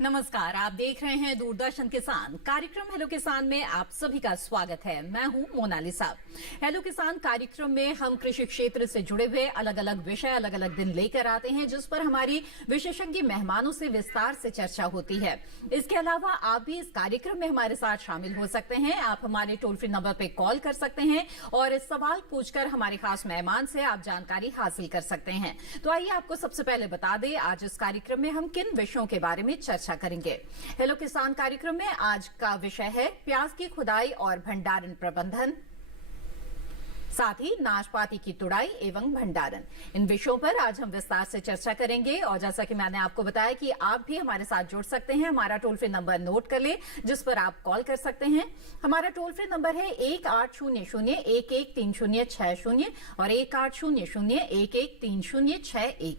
नमस्कार, आप देख रहे हैं दूरदर्शन किसान कार्यक्रम हेलो किसान में आप सभी का स्वागत है। मैं हूं मोनालिसा। हेलो किसान कार्यक्रम में हम कृषि क्षेत्र से जुड़े हुए अलग अलग विषय अलग अलग दिन लेकर आते हैं, जिस पर हमारी विशेषज्ञ मेहमानों से विस्तार से चर्चा होती है। इसके अलावा आप भी इस कार्यक्रम में हमारे साथ शामिल हो सकते हैं। आप हमारे टोल फ्री नंबर पर कॉल कर सकते हैं और इस सवाल पूछकर हमारे खास मेहमान से आप जानकारी हासिल कर सकते हैं। तो आइए आपको सबसे पहले बता दें आज इस कार्यक्रम में हम किन विषयों के बारे में चर्चा करेंगे। हेलो किसान कार्यक्रम में आज का विषय है प्याज की खुदाई और भंडारण प्रबंधन, साथ ही नाशपाती की तुड़ाई एवं भंडारण। इन विषयों पर आज हम विस्तार से चर्चा करेंगे। और जैसा कि मैंने आपको बताया कि आप भी हमारे साथ जुड़ सकते हैं। हमारा टोल फ्री नंबर नोट कर ले जिस पर आप कॉल कर सकते हैं। हमारा टोल फ्री नंबर है 1800-113060 और 1800-113061।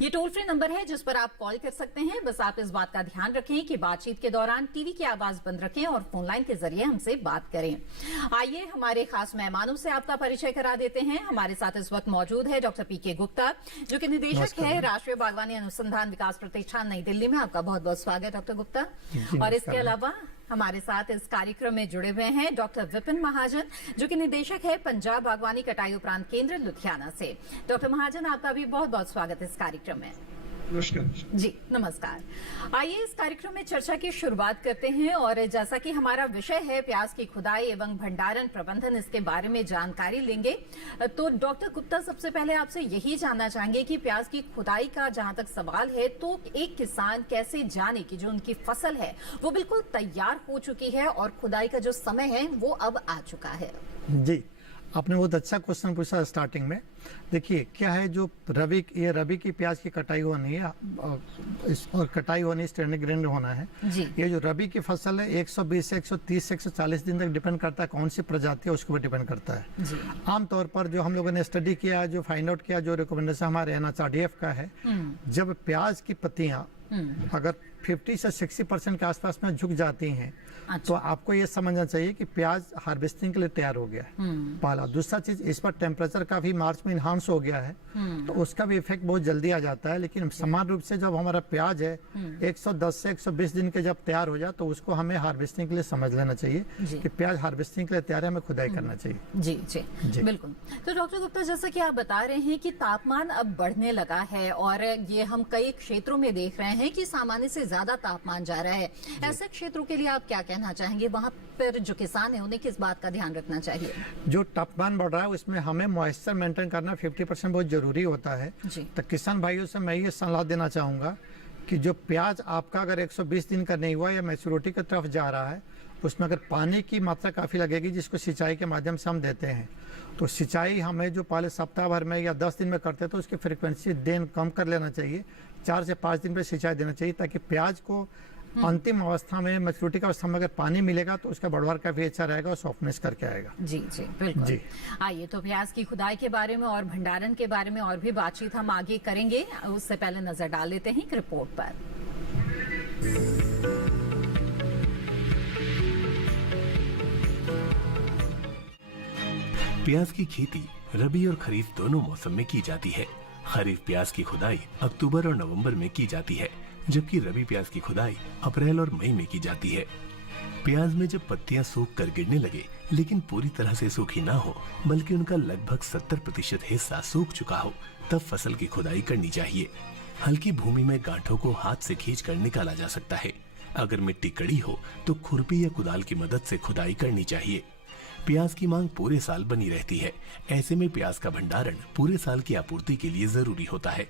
ये टोल फ्री नंबर है जिस पर आप कॉल कर सकते हैं। बस आप इस बात का ध्यान रखें कि बातचीत के दौरान टीवी की आवाज बंद रखें और फोन लाइन के जरिए हमसे बात करें। आइए हमारे खास मेहमानों से आपका परिचय करा देते हैं। हमारे साथ इस वक्त मौजूद है डॉक्टर पीके गुप्ता, जो कि निदेशक है राष्ट्रीय बागवानी अनुसंधान विकास प्रतिष्ठान नई दिल्ली में। आपका बहुत बहुत स्वागत डॉक्टर गुप्ता। और इसके अलावा हमारे साथ इस कार्यक्रम में जुड़े हुए हैं डॉक्टर विपिन महाजन, जो कि निदेशक है पंजाब बागवानी कटाई उपरांत केंद्र लुधियाना से। डॉक्टर महाजन, आपका भी बहुत बहुत स्वागत इस कार्यक्रम में। नमस्कार जी, नमस्कार। आइए इस कार्यक्रम में चर्चा की शुरुआत करते हैं। और जैसा कि हमारा विषय है प्याज की खुदाई एवं भंडारण प्रबंधन, इसके बारे में जानकारी लेंगे। तो डॉक्टर गुप्ता, सबसे पहले आपसे यही जानना चाहेंगे कि प्याज की खुदाई का जहां तक सवाल है, तो एक किसान कैसे जाने कि जो उनकी फसल है वो बिल्कुल तैयार हो चुकी है और खुदाई का जो समय है वो अब आ चुका है। जी, आपने बहुत अच्छा क्वेश्चन पूछा स्टार्टिंग में। देखिए क्या है, जो रबी की प्याज की कटाई होनी है और कटाई होनी स्टैंडिंग ग्रेन होना है जी। ये जो रबी की फसल है 120 से 130 से 140 दिन तक डिपेंड करता है कौन सी प्रजाति है, उसके ऊपर डिपेंड करता है। आमतौर पर जो हम लोगों ने स्टडी किया, जो फाइंड आउट किया, जो रिकमेंडेशन हमारे NHRDF का है, जब प्याज की पत्तियां अगर 50 से 60% के आसपास में झुक जाती हैं, तो आपको ये समझना चाहिए कि प्याज हार्वेस्टिंग के लिए तैयार हो गया है। पहला। दूसरा चीज, इस पर टेम्परेचर काफी मार्च में इन्हांस हो गया है, तो उसका भी इफेक्ट बहुत जल्दी आ जाता है। लेकिन समान रूप से जब हमारा प्याज है 110 से 120 दिन के जब तैयार हो जाए, तो उसको हमें हार्वेस्टिंग के लिए समझ लेना चाहिए कि प्याज हार्वेस्टिंग के लिए तैयार है, हमें खुदाई करना चाहिए। जी जी, बिल्कुल। तो डॉक्टर गुप्ता, जैसा कि आप बता रहे हैं कि तापमान अब बढ़ने लगा है और ये हम कई क्षेत्रों में देख रहे हैं कि सामान्य से ज्यादा तापमान जा रहा है। ऐसे क्षेत्रों के लिए आप क्या कहना चाहेंगे? वहाँ पर जो किसान है उन्हें किस बात का ध्यान रखना चाहिए? जो तापमान बढ़ रहा है उसमें हमें मॉइस्चर मेंटेन करना 50% बहुत जरूरी होता है। तो किसान भाइयों से मैं ये सलाह देना चाहूंगा कि जो प्याज आपका अगर 120 दिन का नहीं हुआ या मैच्योरिटी की तरफ जा रहा है, उसमें अगर पानी की मात्रा काफ़ी लगेगी, जिसको सिंचाई के माध्यम से हम देते हैं, तो सिंचाई हमें जो पहले सप्ताह भर में या 10 दिन में करते हैं, तो उसकी फ्रिक्वेंसी दिन कम कर लेना चाहिए। 4 से 5 दिन पर सिंचाई देना चाहिए, ताकि प्याज को अंतिम अवस्था में मैच्योरिटी का अवस्था में अगर पानी मिलेगा तो उसका बढ़वार काफी अच्छा रहेगा और सॉफ्टनेस करके आएगा। जी जी, बिल्कुल जी। आइए तो प्याज की खुदाई के बारे में और भंडारण के बारे में और भी बातचीत हम आगे करेंगे। उससे पहले नजर डाल लेते हैं एक रिपोर्ट पर। प्याज की खेती रबी और खरीफ दोनों मौसम में की जाती है। खरीफ प्याज की खुदाई अक्टूबर और नवंबर में की जाती है, जबकि रबी प्याज की खुदाई अप्रैल और मई में की जाती है। प्याज में जब पत्तियां सूख कर गिरने लगे, लेकिन पूरी तरह से सूखी ना हो, बल्कि उनका लगभग 70% हिस्सा सूख चुका हो, तब फसल की खुदाई करनी चाहिए। हल्की भूमि में गांठों को हाथ से खींचकर निकाला जा सकता है। अगर मिट्टी कड़ी हो तो खुरपी या कुदाल की मदद से खुदाई करनी चाहिए। प्याज की मांग पूरे साल बनी रहती है। ऐसे में प्याज का भंडारण पूरे साल की आपूर्ति के लिए जरूरी होता है।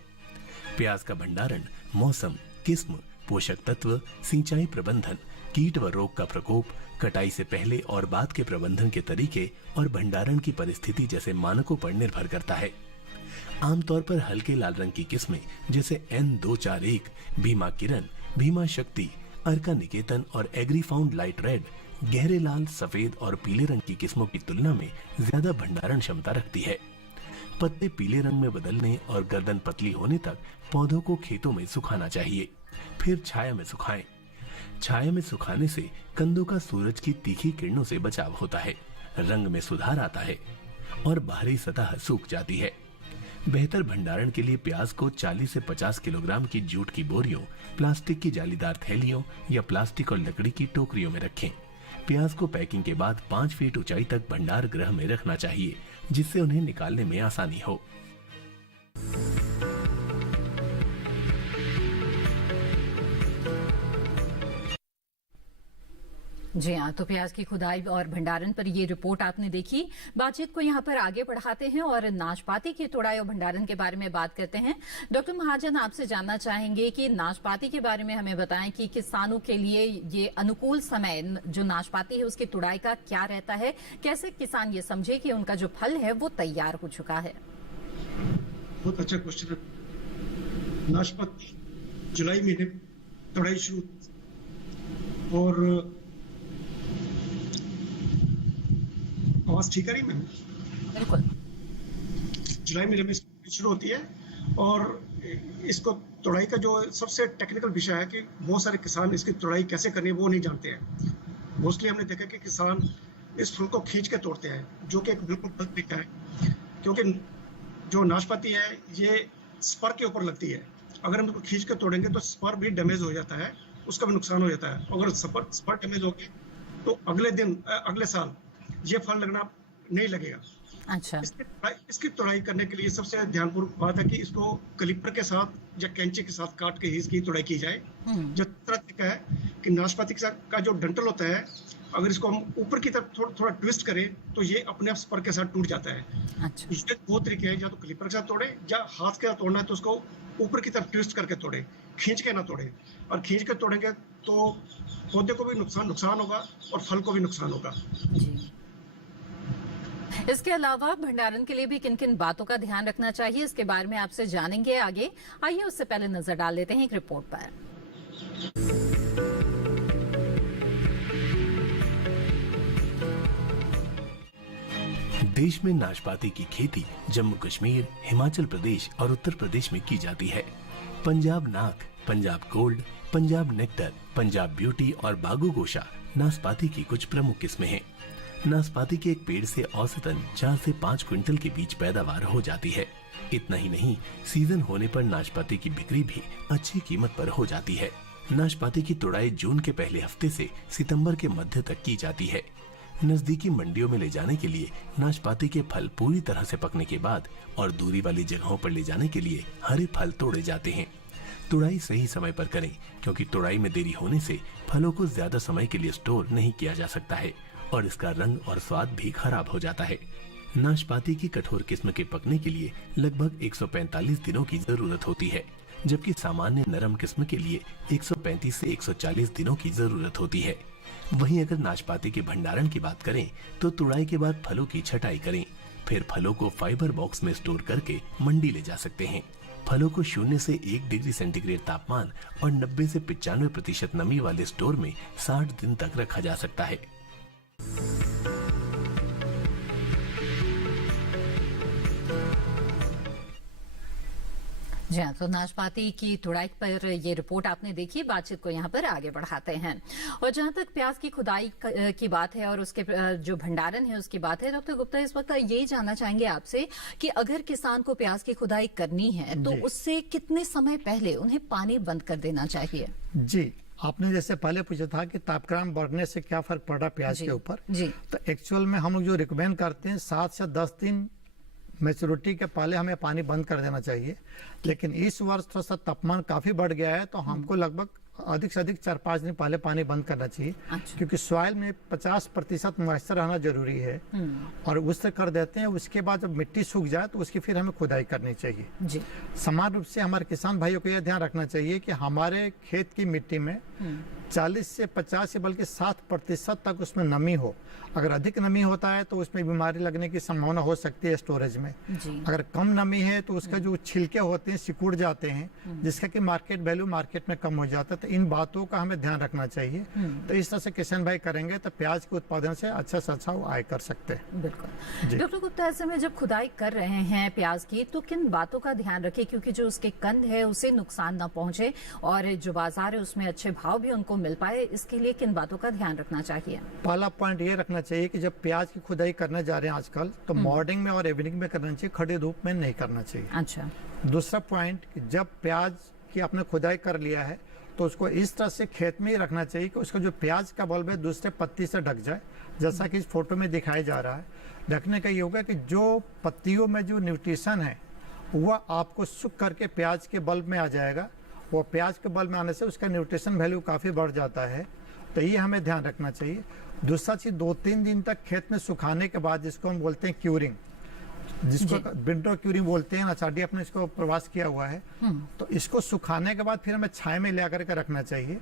प्याज का भंडारण मौसम, किस्म, पोषक तत्व, सिंचाई प्रबंधन, कीट व रोग का प्रकोप, कटाई से पहले और बाद के प्रबंधन के तरीके और भंडारण की परिस्थिति जैसे मानकों पर निर्भर करता है। आमतौर पर हल्के लाल रंग की किस्में जैसे N241, भीमा किरण, भीमा शक्ति, अर्का निकेतन और एग्रीफाउंड लाइट रेड गहरे लाल, सफेद और पीले रंग की किस्मों की तुलना में ज्यादा भंडारण क्षमता रखती है। पत्ते पीले रंग में बदलने और गर्दन पतली होने तक पौधों को खेतों में सुखाना चाहिए, फिर छाया में सुखाएं। छाया में सुखाने से कंदों का सूरज की तीखी किरणों से बचाव होता है, रंग में सुधार आता है और बाहरी सतह सूख जाती है। बेहतर भंडारण के लिए प्याज को 40 से 50 किलोग्राम की जूट की बोरियों, प्लास्टिक की जालीदार थैलियों या प्लास्टिक और लकड़ी की टोकरियों में रखें। प्याज को पैकिंग के बाद 5 फीट ऊंचाई तक भंडार गृह में रखना चाहिए, जिससे उन्हें निकालने में आसानी हो। जी हाँ, तो प्याज की खुदाई और भंडारण पर ये रिपोर्ट आपने देखी। बातचीत को यहाँ पर आगे बढ़ाते हैं और नाशपाती की तुड़ाई और भंडारण के बारे में बात करते हैं। डॉक्टर महाजन, आपसे जानना चाहेंगे कि नाशपाती के बारे में हमें बताएं कि किसानों के लिए ये अनुकूल समय जो नाशपाती है उसकी तुड़ाई का क्या रहता है, कैसे किसान ये समझे कि उनका जो फल है वो तैयार हो चुका है। बहुत अच्छा क्वेश्चन है। नाशपाती जुलाई महीने तुड़ाई शुरू, और आवाज ठीक आ रही है मैम? बिल्कुल। जुलाई महीने में शुरू होती है और इसको तुड़ाई का जो सबसे टेक्निकल विषय है कि बहुत सारे किसान इसकी तुड़ाई कैसे करनी है वो नहीं जानते हैं। मोस्टली हमने देखा कि किसान इस फूल को खींच के तोड़ते हैं, जो कि एक बिल्कुल गलत तरीका है, क्योंकि जो नाशपाती है ये स्पर के ऊपर लगती है। अगर हम इसको खींच के तोड़ेंगे तो स्पर भी डैमेज हो जाता है, उसका भी नुकसान हो जाता है। अगर स्पर डैमेज हो गए तो अगले साल ये फल लगना नहीं लगेगा। अच्छा। इसकी तुड़ाई करने के लिए सबसे ध्यानपूर्वक बात है कि इसको क्लिपर के साथ या कैंची के साथ काट के ही इसकी तुड़ाई की जाए। जो दूसरा तरीका है कि नाशपाती का जो डंठल होता है, अगर इसको हम ऊपर की तरफ थोड़ा ट्विस्ट करें तो ये अपने आप स्पर के साथ टूट जाता है। अच्छा। इसके दो तरीके हैं, या तो क्लिपर के साथ तोड़े या हाथ के साथ तोड़ना है तो उसको ऊपर की तरफ ट्विस्ट करके तोड़े, खींच के ना तोड़े। और खींच के तोड़ेंगे तो पौधे को भी नुकसान होगा और फल को भी नुकसान होगा। जी। इसके अलावा भंडारण के लिए भी किन किन बातों का ध्यान रखना चाहिए, इसके बारे में आपसे जानेंगे आगे। आइए उससे पहले नजर डाल लेते हैं एक रिपोर्ट पर। देश में नाशपाती की खेती जम्मू कश्मीर, हिमाचल प्रदेश और उत्तर प्रदेश में की जाती है। पंजाब नाक, Punjab gold, Punjab nectar, Punjab beauty और बागू गोशा नाशपाती की कुछ प्रमुख किस्में हैं। नाशपाती के एक पेड़ से औसतन 4 से 5 क्विंटल के बीच पैदावार हो जाती है। इतना ही नहीं, सीजन होने पर नाशपाती की बिक्री भी अच्छी कीमत पर हो जाती है। नाशपाती की तुड़ाई जून के पहले हफ्ते से सितंबर के मध्य तक की जाती है। नजदीकी मंडियों में ले जाने के लिए नाशपाती के फल पूरी तरह से पकने के बाद और दूरी वाली जगहों पर ले जाने के लिए हरे फल तोड़े जाते हैं। तुड़ाई सही समय पर करें, क्योंकि तुड़ाई में देरी होने से फलों को ज्यादा समय के लिए स्टोर नहीं किया जा सकता है और इसका रंग और स्वाद भी खराब हो जाता है। नाशपाती की कठोर किस्म के पकने के लिए लगभग 145 दिनों की जरूरत होती है, जबकि सामान्य नरम किस्म के लिए 135 से 140 दिनों की जरूरत होती है। वहीं अगर नाशपाती के भंडारण की बात करें तो तुड़ाई के बाद फलों की छटाई करें, फिर फलों को फाइबर बॉक्स में स्टोर करके मंडी ले जा सकते हैं। फलों को 0 से 1 डिग्री सेंटीग्रेड तापमान और 90 से 95% नमी वाले स्टोर में 60 दिन तक रखा जा सकता है। जी हाँ, तो नाशपाती की तुड़ाई पर ये रिपोर्ट आपने देखी। बातचीत को यहाँ पर आगे बढ़ाते हैं और जहाँ तक प्याज की खुदाई की बात है और उसके जो भंडारण है उसकी बात है, डॉक्टर गुप्ता इस वक्त यही जानना चाहेंगे आपसे कि अगर किसान को प्याज की खुदाई करनी है तो उससे कितने समय पहले उन्हें पानी बंद कर देना चाहिए? जी, आपने जैसे पहले पूछा था कि तापक्रम बढ़ने से क्या फर्क पड़ रहा प्याज के ऊपर, तो एक्चुअल में हम लोग जो रिकमेंड करते हैं 7 से 10 दिन मैच्योरिटी के पहले हमें पानी बंद कर देना चाहिए। लेकिन इस वर्ष थोड़ा सा तापमान काफी बढ़ गया है, तो हमको लगभग अधिक से अधिक 4-5 दिन पहले पानी बंद करना चाहिए। अच्छा। क्योंकि सॉइल में 50% मॉइस्चर रहना जरूरी है और उससे कर देते हैं। उसके बाद जब मिट्टी सूख जाए तो उसकी फिर हमें खुदाई करनी चाहिए। जी। समान रूप से हमारे किसान भाइयों को यह ध्यान रखना चाहिए कि हमारे खेत की मिट्टी में 40 से 50 या बल्कि 60% तक उसमें नमी हो। अगर अधिक नमी होता है तो उसमें बीमारी लगने की संभावना हो सकती है स्टोरेज में। जी। अगर कम नमी है तो उसका जो छिलके होते हैं सिकुड़ जाते हैं, जिसका कि मार्केट वैल्यू मार्केट में कम हो जाता है। तो इन बातों का हमें ध्यान रखना चाहिए। तो इस तरह से किसान भाई करेंगे तो प्याज के उत्पादन से अच्छा से अच्छा आय कर सकते हैं। बिल्कुल। डॉक्टर गुप्ता, ऐसे में जब खुदाई कर रहे हैं प्याज की तो किन बातों का ध्यान रखें, क्योंकि जो उसके कंद है उसे नुकसान ना पहुंचे और जो बाजार है उसमें अच्छे भाव भी उनको मिल पाए, इसके लिए किन बातों का ध्यान रखना चाहिए? पहला पॉइंट ये रखना चाहिए कि जब प्याज की खुदाई करने जा रहे हैं आजकल तो मॉर्निंग में और इवनिंग में करना चाहिए, खड़ी धूप में नहीं करना चाहिए। अच्छा। दूसरा पॉइंट कि जब प्याज की आपने खुदाई कर लिया है तो उसको इस तरह से खेत में ही रखना चाहिए कि उसका जो प्याज का बल्ब है दूसरे पत्ती से ढक जाए, जैसा कि इस फोटो में दिखाया जा रहा है। ढकने का ये होगा कि जो पत्तियों में जो न्यूट्रिशन है वह आपको सूख करके प्याज के बल्ब में आ जाएगा। वो प्याज के बल्ब में आने से उसका न्यूट्रिशन वैल्यू काफ़ी बढ़ जाता है। तो ये हमें ध्यान रखना चाहिए। दूसरा चीज़, 2-3 दिन तक खेत में सुखाने के बाद, जिसको हम बोलते हैं क्यूरिंग, जिसको विंटर क्यूरिंग बोलते हैं, आचार्य अपने इसको प्रवास किया हुआ है। तो इसको सुखाने के बाद फिर हमें छाया में ले करके रखना चाहिए।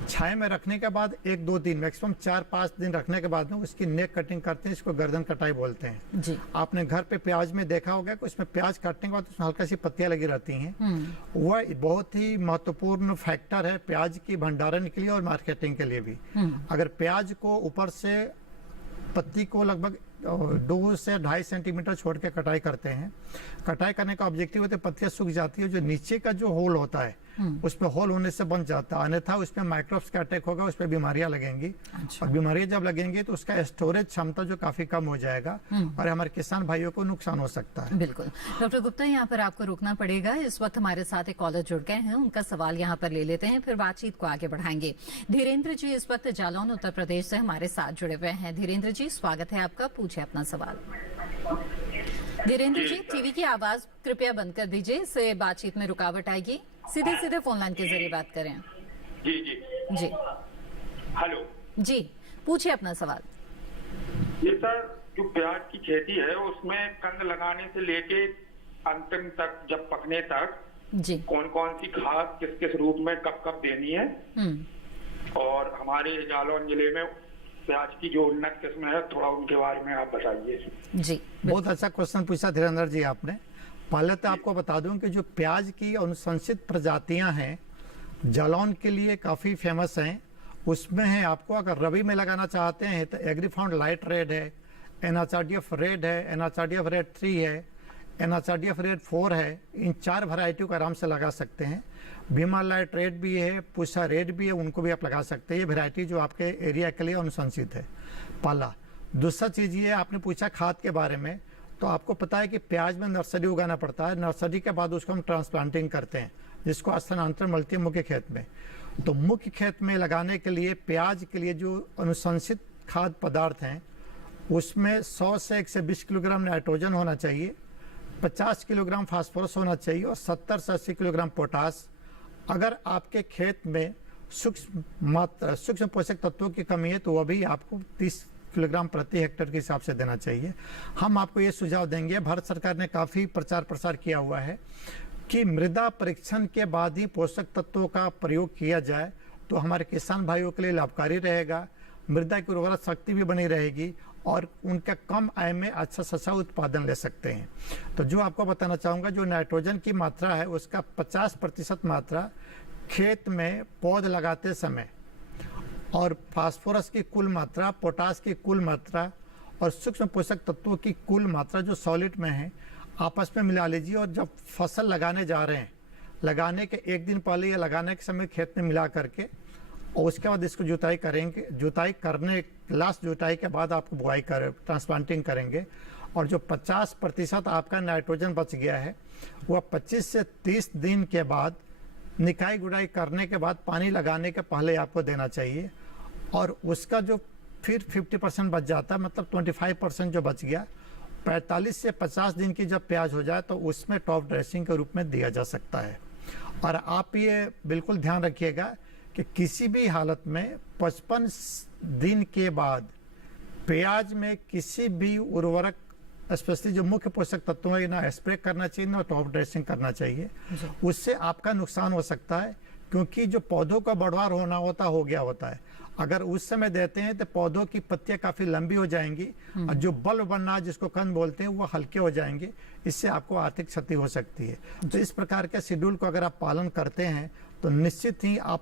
छाया में रखने के बाद 1-2 दिन, मैक्सिमम 4-5 दिन रखने के बाद में उसकी नेक कटिंग करते हैं, इसको गर्दन कटाई बोलते हैं। जी। आपने घर पे प्याज में देखा होगा कि उसमें प्याज काटने के बाद उसमें हल्का सी पत्तियां लगी रहती हैं। वह बहुत ही महत्वपूर्ण फैक्टर है प्याज की भंडारण के लिए और मार्केटिंग के लिए भी। अगर प्याज को ऊपर से पत्ती को लगभग 2 से 2.5 सेंटीमीटर छोड़ के कटाई करते हैं। कटाई करने का ऑब्जेक्टिव होता है पत्तियां सूख जाती है, जो नीचे का जो होल होता है उसमें होल होने से बन जाता है, अन्यथा उसमें माइक्रोब्स का अटैक होगा, उस पर बीमारियां लगेंगी। अच्छा। और बीमारियां जब लगेंगी तो उसका स्टोरेज क्षमता जो काफी कम हो जाएगा और हमारे किसान भाइयों को नुकसान हो सकता है। बिल्कुल। डॉक्टर गुप्ता, यहाँ पर आपको रुकना पड़ेगा। इस वक्त हमारे साथ एक कॉलर जुड़ गए हैं, उनका सवाल यहाँ पर ले लेते हैं, फिर बातचीत को आगे बढ़ाएंगे। धीरेन्द्र जी इस वक्त जालौन उत्तर प्रदेश से हमारे साथ जुड़े हुए हैं। धीरेन्द्र जी, स्वागत है आपका, पूछे अपना सवाल। धीरेन्द्र जी, टीवी की आवाज कृपया बंद कर दीजिए, इससे बातचीत में रुकावट आएगी। सीधे फोन लाइन के जरिए बात करें। जी। जी। हेलो जी, पूछिए अपना सवाल। ये सर, जो प्याज की खेती है उसमें कंद लगाने से लेके अंतिम तक, जब पकने तक, जी, कौन कौन सी खाद किस किस रूप में कब कब देनी है, और हमारे जालौन जिले में प्याज की जो उन्नत किस्म है थोड़ा उनके बारे में आप बताइए। जी। बहुत अच्छा क्वेश्चन पूछा धीरेन्द्र जी आपने। पहले तो आपको बता दूं कि जो प्याज की अनुशंसित प्रजातियां हैं जालौन के लिए काफ़ी फेमस हैं। उसमें है, आपको अगर रबी में लगाना चाहते हैं तो एग्रीफाउंड लाइट रेड है, एनएचआरडीएफ रेड है, एनएचआरडीएफ रेड 3 है, एनएचआरडीएफ रेड 4 है। इन 4 वैरायटियों को आराम से लगा सकते हैं। भीमा लाइट रेड भी है, पूसा रेड भी है, उनको भी आप लगा सकते हैं। ये वैरायटी जो आपके एरिया के लिए अनुशंसित है, पहला। दूसरा चीज़ ये, आपने पूछा खाद के बारे में, तो आपको पता है कि प्याज में नर्सरी उगाना पड़ता है। नर्सरी के बाद उसको हम ट्रांसप्लांटिंग करते हैं, जिसको स्थानांतरण मिलती है मुख्य खेत में। तो मुख्य खेत में लगाने के लिए प्याज के लिए जो अनुशंसित खाद पदार्थ हैं उसमें 100 से 120 किलोग्राम नाइट्रोजन होना चाहिए, 50 किलोग्राम फास्फोरस होना चाहिए और 70 से 80 किलोग्राम पोटास। अगर आपके खेत में सूक्ष्म पोषक तत्वों की कमी है तो वह भी आपको 30 किलोग्राम प्रति हेक्टेयर के हिसाब से देना चाहिए। हम आपको ये सुझाव देंगे, भारत सरकार ने काफ़ी प्रचार प्रसार किया हुआ है कि मृदा परीक्षण के बाद ही पोषक तत्वों का प्रयोग किया जाए, तो हमारे किसान भाइयों के लिए लाभकारी रहेगा। मृदा की उर्वरा शक्ति भी बनी रहेगी और उनका कम आय में अच्छा सस्ता उत्पादन ले सकते हैं। तो जो आपको बताना चाहूँगा, जो नाइट्रोजन की मात्रा है उसका 50% मात्रा खेत में पौध लगाते समय, और फास्फोरस की कुल मात्रा, पोटास की कुल मात्रा और सूक्ष्म पोषक तत्वों की कुल मात्रा जो सॉलिड में है आपस में मिला लीजिए। और जब फसल लगाने जा रहे हैं, लगाने के 1 दिन पहले या लगाने के समय खेत में मिला करके, और उसके बाद इसको जुताई करेंगे। जुताई करने, लास्ट जुताई के बाद आपको बुआई कर ट्रांसप्लांटिंग करेंगे। और जो 50% आपका नाइट्रोजन बच गया है वह 25 से 30 दिन के बाद निकाई गुड़ाई करने के बाद पानी लगाने के पहले आपको देना चाहिए। और उसका जो फिर 50% बच जाता है, मतलब 25% जो बच गया, 45 से 50 दिन की जब प्याज हो जाए तो उसमें टॉप ड्रेसिंग के रूप में दिया जा सकता है। और आप ये बिल्कुल ध्यान रखिएगा कि किसी भी हालत में 55 दिन के बाद प्याज में किसी भी उर्वरक स्पेशली जो मुख्य पोषक तत्वों है ना स्प्रे करना चाहिए ना टॉप ड्रेसिंग करना चाहिए। उससे आपका नुकसान हो सकता है, क्योंकि जो पौधों का बढ़वार होना होता हो गया होता है। अगर उस समय देते हैं तो पौधों की पत्तियां काफी लंबी हो जाएंगी और जो बल्ब बनना जिसको कंद बोलते हैं वो हल्के हो जाएंगे। इससे आपको आर्थिक क्षति हो सकती है। तो इस प्रकार के शेड्यूल को अगर आप पालन करते हैं तो निश्चित ही आप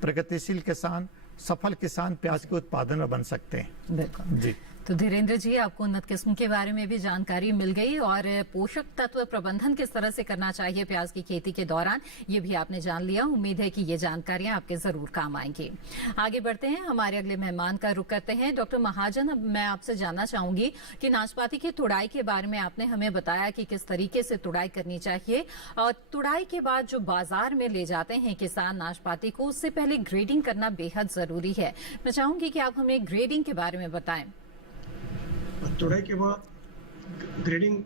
प्रगतिशील किसान, सफल किसान प्याज के उत्पादन में बन सकते हैं। बिल्कुल जी। तो धीरेन्द्र जी, आपको उन्नत किस्म के बारे में भी जानकारी मिल गई और पोषक तत्व प्रबंधन किस तरह से करना चाहिए प्याज की खेती के दौरान, ये भी आपने जान लिया। उम्मीद है कि ये जानकारियां आपके जरूर काम आएंगी। आगे बढ़ते हैं, हमारे अगले मेहमान का रुख करते हैं। डॉक्टर महाजन, अब मैं आपसे जानना चाहूंगी कि नाशपाती की तुड़ाई के बारे में आपने हमें बताया कि किस तरीके से तुड़ाई करनी चाहिए, और तुड़ाई के बाद जो बाजार में ले जाते हैं किसान नाशपाती को, उससे पहले ग्रेडिंग करना बेहद जरूरी है। मैं चाहूंगी कि आप हमें ग्रेडिंग के बारे में बताएं। तुड़ाई के बाद ग्रेडिंग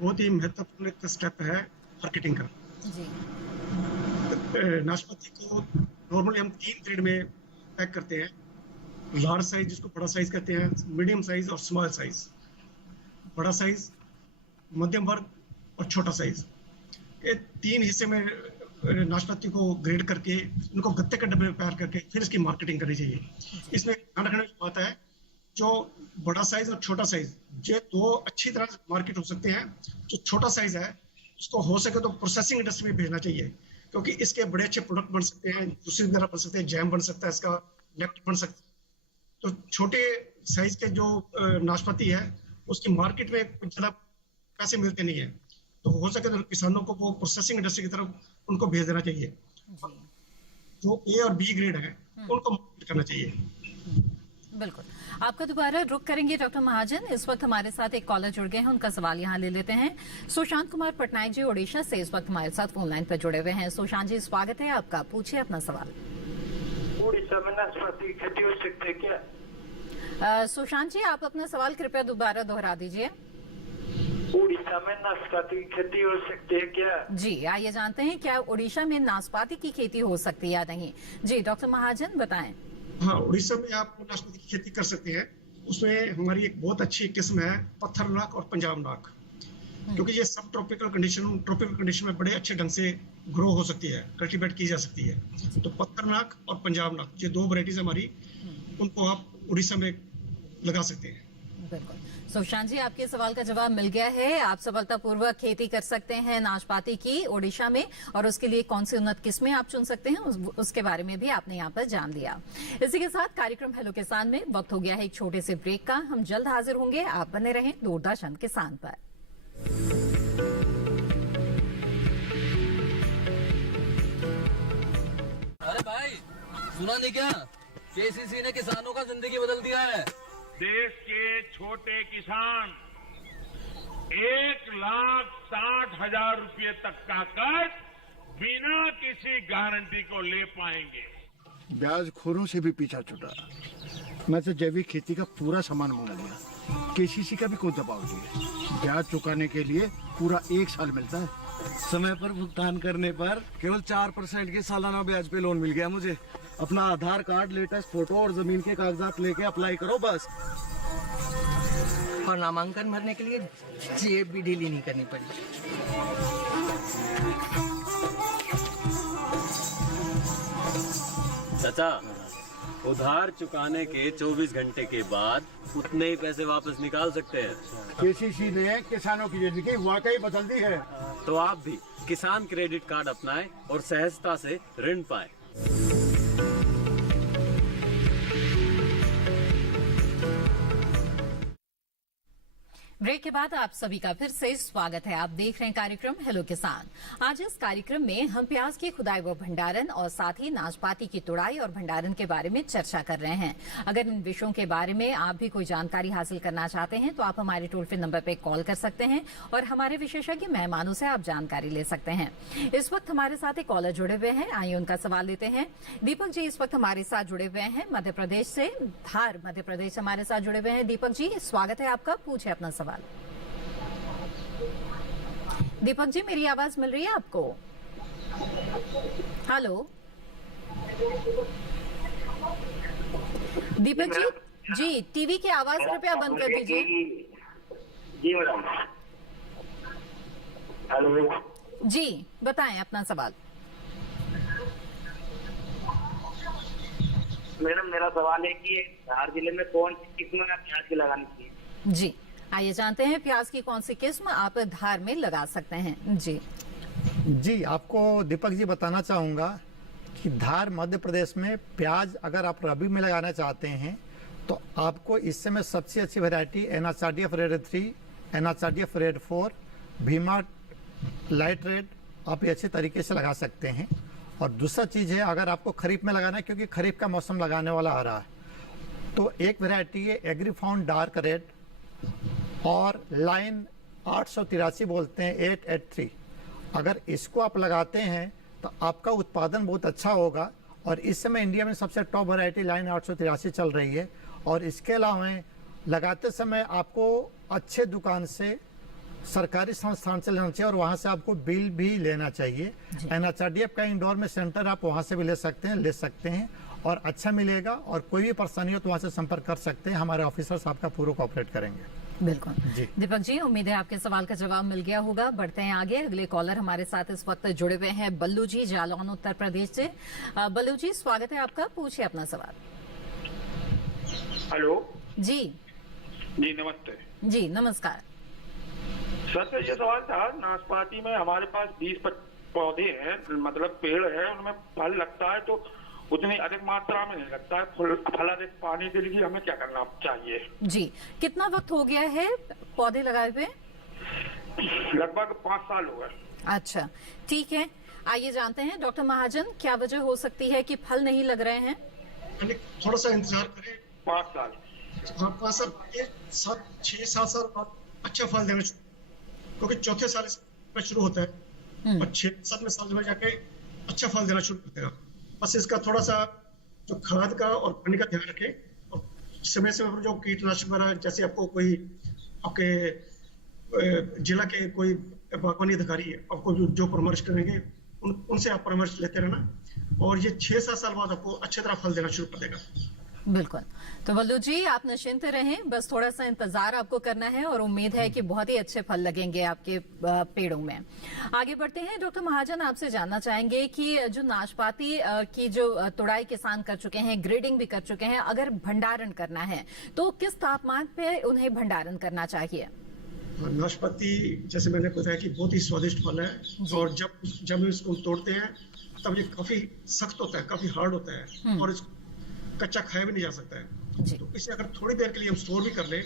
बहुत ही महत्वपूर्ण एक स्टेप है मार्केटिंग का। जी। नाशपाती को नॉर्मली हम 3 ग्रेड में पैक करते हैं। लार्ज साइज जिसको बड़ा साइज कहते हैं, मीडियम साइज और स्मॉल साइज। बड़ा साइज, मध्यम वर्ग और छोटा साइज, ये 3 हिस्से में नाशपाती को ग्रेड करके इनको गत्ते के डब्बे में पैक करके फिर इसकी मार्केटिंग करनी चाहिए। इसमें ध्यान रखने की बात है, जो बड़ा साइज और छोटा साइज ये 2 अच्छी तरह मार्केट हो सकते हैं। जो छोटा साइज है उसको हो सके तो प्रोसेसिंग इंडस्ट्री में भेजना चाहिए, क्योंकि इसके बड़े अच्छे प्रोडक्ट बन सकते हैं, जूसेस वगैरह बन सकते हैं, जैम बन सकता है, इसका नेक्ट बन सकता है। तो छोटे साइज के जो नाशपाती है उसकी मार्केट में कुछ ज्यादा पैसे मिलते नहीं है, तो हो सके तो किसानों को वो प्रोसेसिंग इंडस्ट्री की तरफ उनको भेज देना चाहिए। जो ए और बी ग्रेड है उनको मार्केट करना चाहिए। बिल्कुल, आपका दोबारा रुक करेंगे डॉक्टर महाजन। इस वक्त हमारे साथ एक कॉलर जुड़ गए हैं, उनका सवाल यहाँ ले लेते हैं। सुशांत कुमार पटनायक जी ओडिशा से इस वक्त हमारे साथ फोन लाइन पर जुड़े हुए हैं। सुशांत जी, स्वागत है आपका, पूछिए अपना सवाल। उड़ीसा में नाशपाती की खेती हो सकती है क्या? सुशांत जी, आप अपना सवाल कृपया दोबारा दोहरा दीजिए। उड़ीसा में नाशपाती की खेती हो सकती है क्या? जी, आइए जानते हैं क्या उड़ीसा में नाशपाती की खेती हो सकती है या नहीं। जी डॉक्टर महाजन, बताएं। हाँ, उड़ीसा में आप नाशपाती की खेती कर सकते हैं। उसमें हमारी एक बहुत अच्छी किस्म है पत्थर नाक और पंजाब नाक, क्योंकि ये सब ट्रॉपिकल कंडीशन में बड़े अच्छे ढंग से ग्रो हो सकती है, कल्टीवेट की जा सकती है। तो पत्थर नाक और पंजाब नाक ये 2 वैरायटीज हमारी, उनको आप उड़ीसा में लगा सकते हैं। बिल्कुल, सुशांत जी, आपके सवाल का जवाब मिल गया है। आप सफलतापूर्वक खेती कर सकते हैं नाशपाती की ओडिशा में, और उसके लिए कौन सी उन्नत किस्में आप चुन सकते हैं उसके बारे में भी आपने यहाँ पर जान लिया। इसी के साथ कार्यक्रम हेलो किसान में वक्त हो गया है एक छोटे से ब्रेक का। हम जल्द हाजिर होंगे, आप बने रहें दूरदर्शन किसान पर। अरे भाई, सुना नहीं क्या? केसीसी ने किसानों का जिंदगी बदल दिया है। देश के छोटे किसान 1,60,000 रुपए तक का कर्ज बिना किसी गारंटी को ले पाएंगे। ब्याज खोरों से भी पीछा छुटा। मैं तो जैविक खेती का पूरा सामान मंगा लिया। केसीसी का भी कोई दबाव नहीं है। ब्याज चुकाने के लिए पूरा 1 साल मिलता है। समय पर भुगतान करने पर केवल 4% के सालाना ब्याज पे लोन मिल गया मुझे। अपना आधार कार्ड, लेटेस्ट फोटो और जमीन के कागजात लेके अप्लाई करो बस। और नामांकन भरने के लिए जेब भी ढीली नहीं करनी पड़ी। चाचा, उधार चुकाने के 24 घंटे के बाद उतने ही पैसे वापस निकाल सकते हैं। केसीसी ने किसानों की जिंदगी वाकई बदल दी है। तो आप भी किसान क्रेडिट कार्ड अपनाएं और सहजता से ऋण पाएं। ब्रेक के बाद आप सभी का फिर से स्वागत है। आप देख रहे हैं कार्यक्रम हेलो किसान। आज इस कार्यक्रम में हम प्याज की खुदाई व भंडारण और साथ ही नाशपाती की तुड़ाई और भंडारण के बारे में चर्चा कर रहे हैं। अगर इन विषयों के बारे में आप भी कोई जानकारी हासिल करना चाहते हैं तो आप हमारे टोल फ्री नंबर पर कॉल कर सकते हैं और हमारे विशेषज्ञ मेहमानों से आप जानकारी ले सकते हैं। इस वक्त हमारे साथ एक कॉलर जुड़े हुए हैं, आइए उनका सवाल लेते हैं। दीपक जी इस वक्त हमारे साथ जुड़े हुए हैं मध्य प्रदेश से, धार मध्य प्रदेश से हमारे साथ जुड़े हुए हैं। दीपक जी, स्वागत है आपका, पूछे अपना सवाल। दीपक जी, मेरी आवाज मिल रही है आपको? हेलो दीपक जी टीवी की आवाज कृपया बंद कर दीजिए। जी मैडम। हेलो जी बताएं अपना सवाल। मैडम, मेरा सवाल है कि धार जिले में कौन सी किस्म प्याज की लगानी चाहिए? जी आइए जानते हैं प्याज की कौन सी किस्म आप धार में लगा सकते हैं। जी आपको दीपक जी बताना चाहूँगा कि धार मध्य प्रदेश में प्याज अगर आप रबी में लगाना चाहते हैं तो आपको इस समय सबसे अच्छी variety NRCDF red 3, NRCDF red 4, Bhima light red आप ये अच्छे तरीके से लगा सकते हैं। और दूसरा चीज़ है, अगर आपको खरीफ में लगाना है क्योंकि खरीफ का मौसम लगाने वाला आ रहा है, तो एक वैरायटी है एग्रीफाउंड डार्क रेड और लाइन 883 बोलते हैं 883। अगर इसको आप लगाते हैं तो आपका उत्पादन बहुत अच्छा होगा। और इस समय इंडिया में सबसे टॉप वैरायटी लाइन 883 चल रही है। और इसके अलावा लगाते समय आपको अच्छे दुकान से, सरकारी संस्थान से लेना चाहिए और वहाँ से आपको बिल भी लेना चाहिए। NRCDF का इंदौर में सेंटर आप वहाँ से भी ले सकते हैं और अच्छा मिलेगा। और कोई भी परेशानी हो तो वहाँ से संपर्क कर सकते हैं, हमारे ऑफिसर्स आपका पूरा कोऑपरेट करेंगे। बिल्कुल जी दीपक जी, उम्मीद है आपके सवाल का जवाब मिल गया होगा। बढ़ते हैं आगे, अगले कॉलर हमारे साथ इस वक्त जुड़े हुए हैं बल्लू जी जालौन उत्तर प्रदेश से। बल्लू जी स्वागत है आपका, पूछिए अपना सवाल। हेलो जी नमस्ते। जी नमस्कार सर, ये सवाल था, नाशपाती में हमारे पास 20 पौधे हैं, मतलब पेड़ है, उनमें फल लगता है तो उतनी अधिक मात्रा में नहीं लगता है। फल अधिक पाने के लिए हमें क्या करना चाहिए? जी कितना वक्त हो गया है पौधे लगाए हुए? लगभग 5 साल हो गए। अच्छा ठीक है, आइए जानते हैं डॉक्टर महाजन क्या वजह हो सकती है कि फल नहीं लग रहे हैं? थोड़ा सा इंतजार करें। 5 साल, हाँ 5 साल, 6-7 साल बाद अच्छा फल देना, क्योंकि चौथे साल इसमें शुरू होता है और 6-7 साल में जाके अच्छा फल देना शुरू करते हैं। बस इसका थोड़ा सा जो खाद का और पानी का ध्यान रखें और समय समय पर जो कीटनाशक वगैरह, जैसे आपको कोई आपके जिला के कोई बागवानी अधिकारी आपको जो परामर्श करेंगे उनसे आप परामर्श लेते रहना और ये 6-7 साल बाद आपको अच्छी तरह फल देना शुरू कर देगा। बिल्कुल, तो बल्लू जी आप निश्चिंत रहें, बस थोड़ा सा इंतजार आपको करना है और उम्मीद है कि बहुत ही अच्छे फल लगेंगे आपके पेड़ों में। आगे बढ़ते हैं, डॉक्टर महाजन आपसे जानना चाहेंगे कि जो नाशपाती की जो तुड़ाई किसान कर चुके हैं, ग्रेडिंग भी कर चुके हैं, अगर भंडारण करना है तो किस तापमान पे उन्हें भंडारण करना चाहिए? नाशपाती जैसे मैंने बताया कि बहुत ही स्वादिष्ट फल है और जब इसको तोड़ते हैं तब ये काफी सख्त होता है, काफी हार्ड होता है और इसको कच्चा खाया भी नहीं जा सकता है। तो इसे अगर थोड़ी देर के लिए हम स्टोर भी कर ले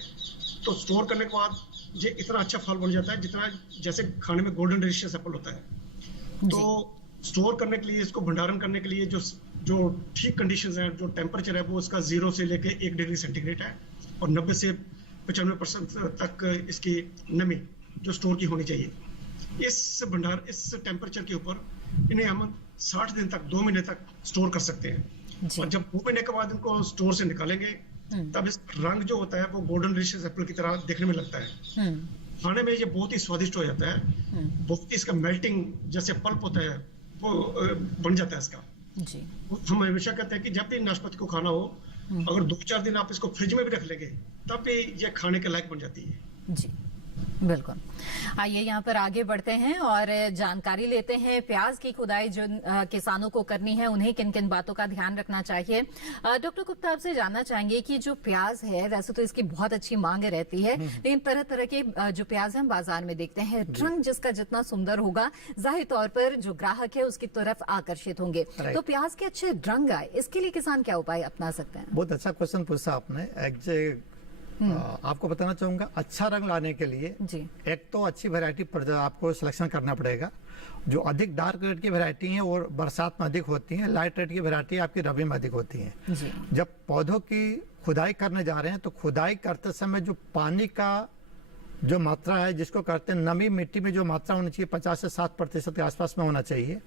तो स्टोर करने के बाद ये इतना अच्छा फल बन जाता है जितना जैसे खाने में गोल्डन डिलीशियस एप्पल होता है। तो स्टोर करने के लिए, इसको भंडारण करने के लिए जो ठीक कंडीशंस हैं, जो टेम्परेचर है वो इसका 0 से लेके 1 डिग्री सेंटीग्रेड है और 90 से 95% तक इसकी नमी जो स्टोर की होनी चाहिए। इस टेम्परेचर के ऊपर इन्हें हम 60 दिन तक, 2 महीने तक स्टोर कर सकते हैं। और जब 2 महीने के बाद इनको स्टोर से निकालेंगे तब इसका रंग जो होता है वो गोल्डन डिलीशियस एप्पल की तरह देखने में लगता है। खाने में ये बहुत ही स्वादिष्ट हो जाता है, बहुत ही इसका मेल्टिंग जैसे पल्प होता है वो बन जाता है इसका। हम हमेशा कहते हैं कि जब भी नाशपाती को खाना हो, अगर 2-4 दिन आप इसको फ्रिज में भी रख लेंगे तब भी ये खाने के लायक बन जाती है। जी बिल्कुल, आइए यहाँ पर आगे बढ़ते हैं और जानकारी लेते हैं प्याज की खुदाई जो किसानों को करनी है उन्हें किन किन बातों का ध्यान रखना चाहिए। डॉक्टर गुप्ता आपसे जानना चाहेंगे कि जो प्याज है, वैसे तो इसकी बहुत अच्छी मांग रहती है, लेकिन तरह तरह के जो प्याज हम बाजार में देखते हैं, रंग जिसका जितना सुंदर होगा जाहिर तौर पर जो ग्राहक है उसकी तरफ आकर्षित होंगे। तो प्याज के अच्छे रंग आए इसके लिए किसान क्या उपाय अपना सकते हैं? बहुत अच्छा क्वेश्चन पूछा आपने। आपको बताना चाहूंगा, अच्छा रंग लाने के लिए एक तो अच्छी वैरायटी आपको सिलेक्शन करना पड़ेगा। जो अधिक डार्क रेड की वैरायटी है वो बरसात में अधिक होती है, लाइट रेड की वैरायटी आपकी रबी में अधिक होती है। जब पौधों की खुदाई करने जा रहे हैं तो खुदाई करते समय जो पानी का जो मात्रा है, जिसको करते हैं नमी, मिट्टी में जो मात्रा होनी चाहिए 50 से 7% के आसपास में होना चाहिए।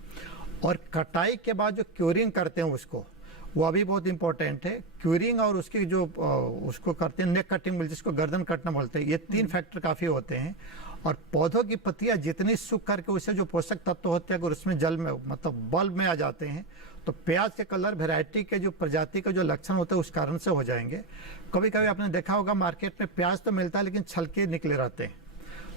और कटाई के बाद जो क्यूरिंग करते हैं उसको, वो अभी बहुत इंपॉर्टेंट है। क्यूरिंग और उसकी जो उसको करते हैं नेक कटिंग, जिसको गर्दन कटना बोलते हैं, ये 3 फैक्टर काफ़ी होते हैं। और पौधों की पत्तियां जितनी सूख करके उससे जो पोषक तत्व होते हैं अगर उसमें जल में मतलब बल्ब में आ जाते हैं तो प्याज के कलर वैरायटी के जो प्रजाति के जो लक्षण होते हैं उस कारण से हो जाएंगे। कभी कभी आपने देखा होगा मार्केट में प्याज तो मिलता है लेकिन छिलके निकले रहते हैं।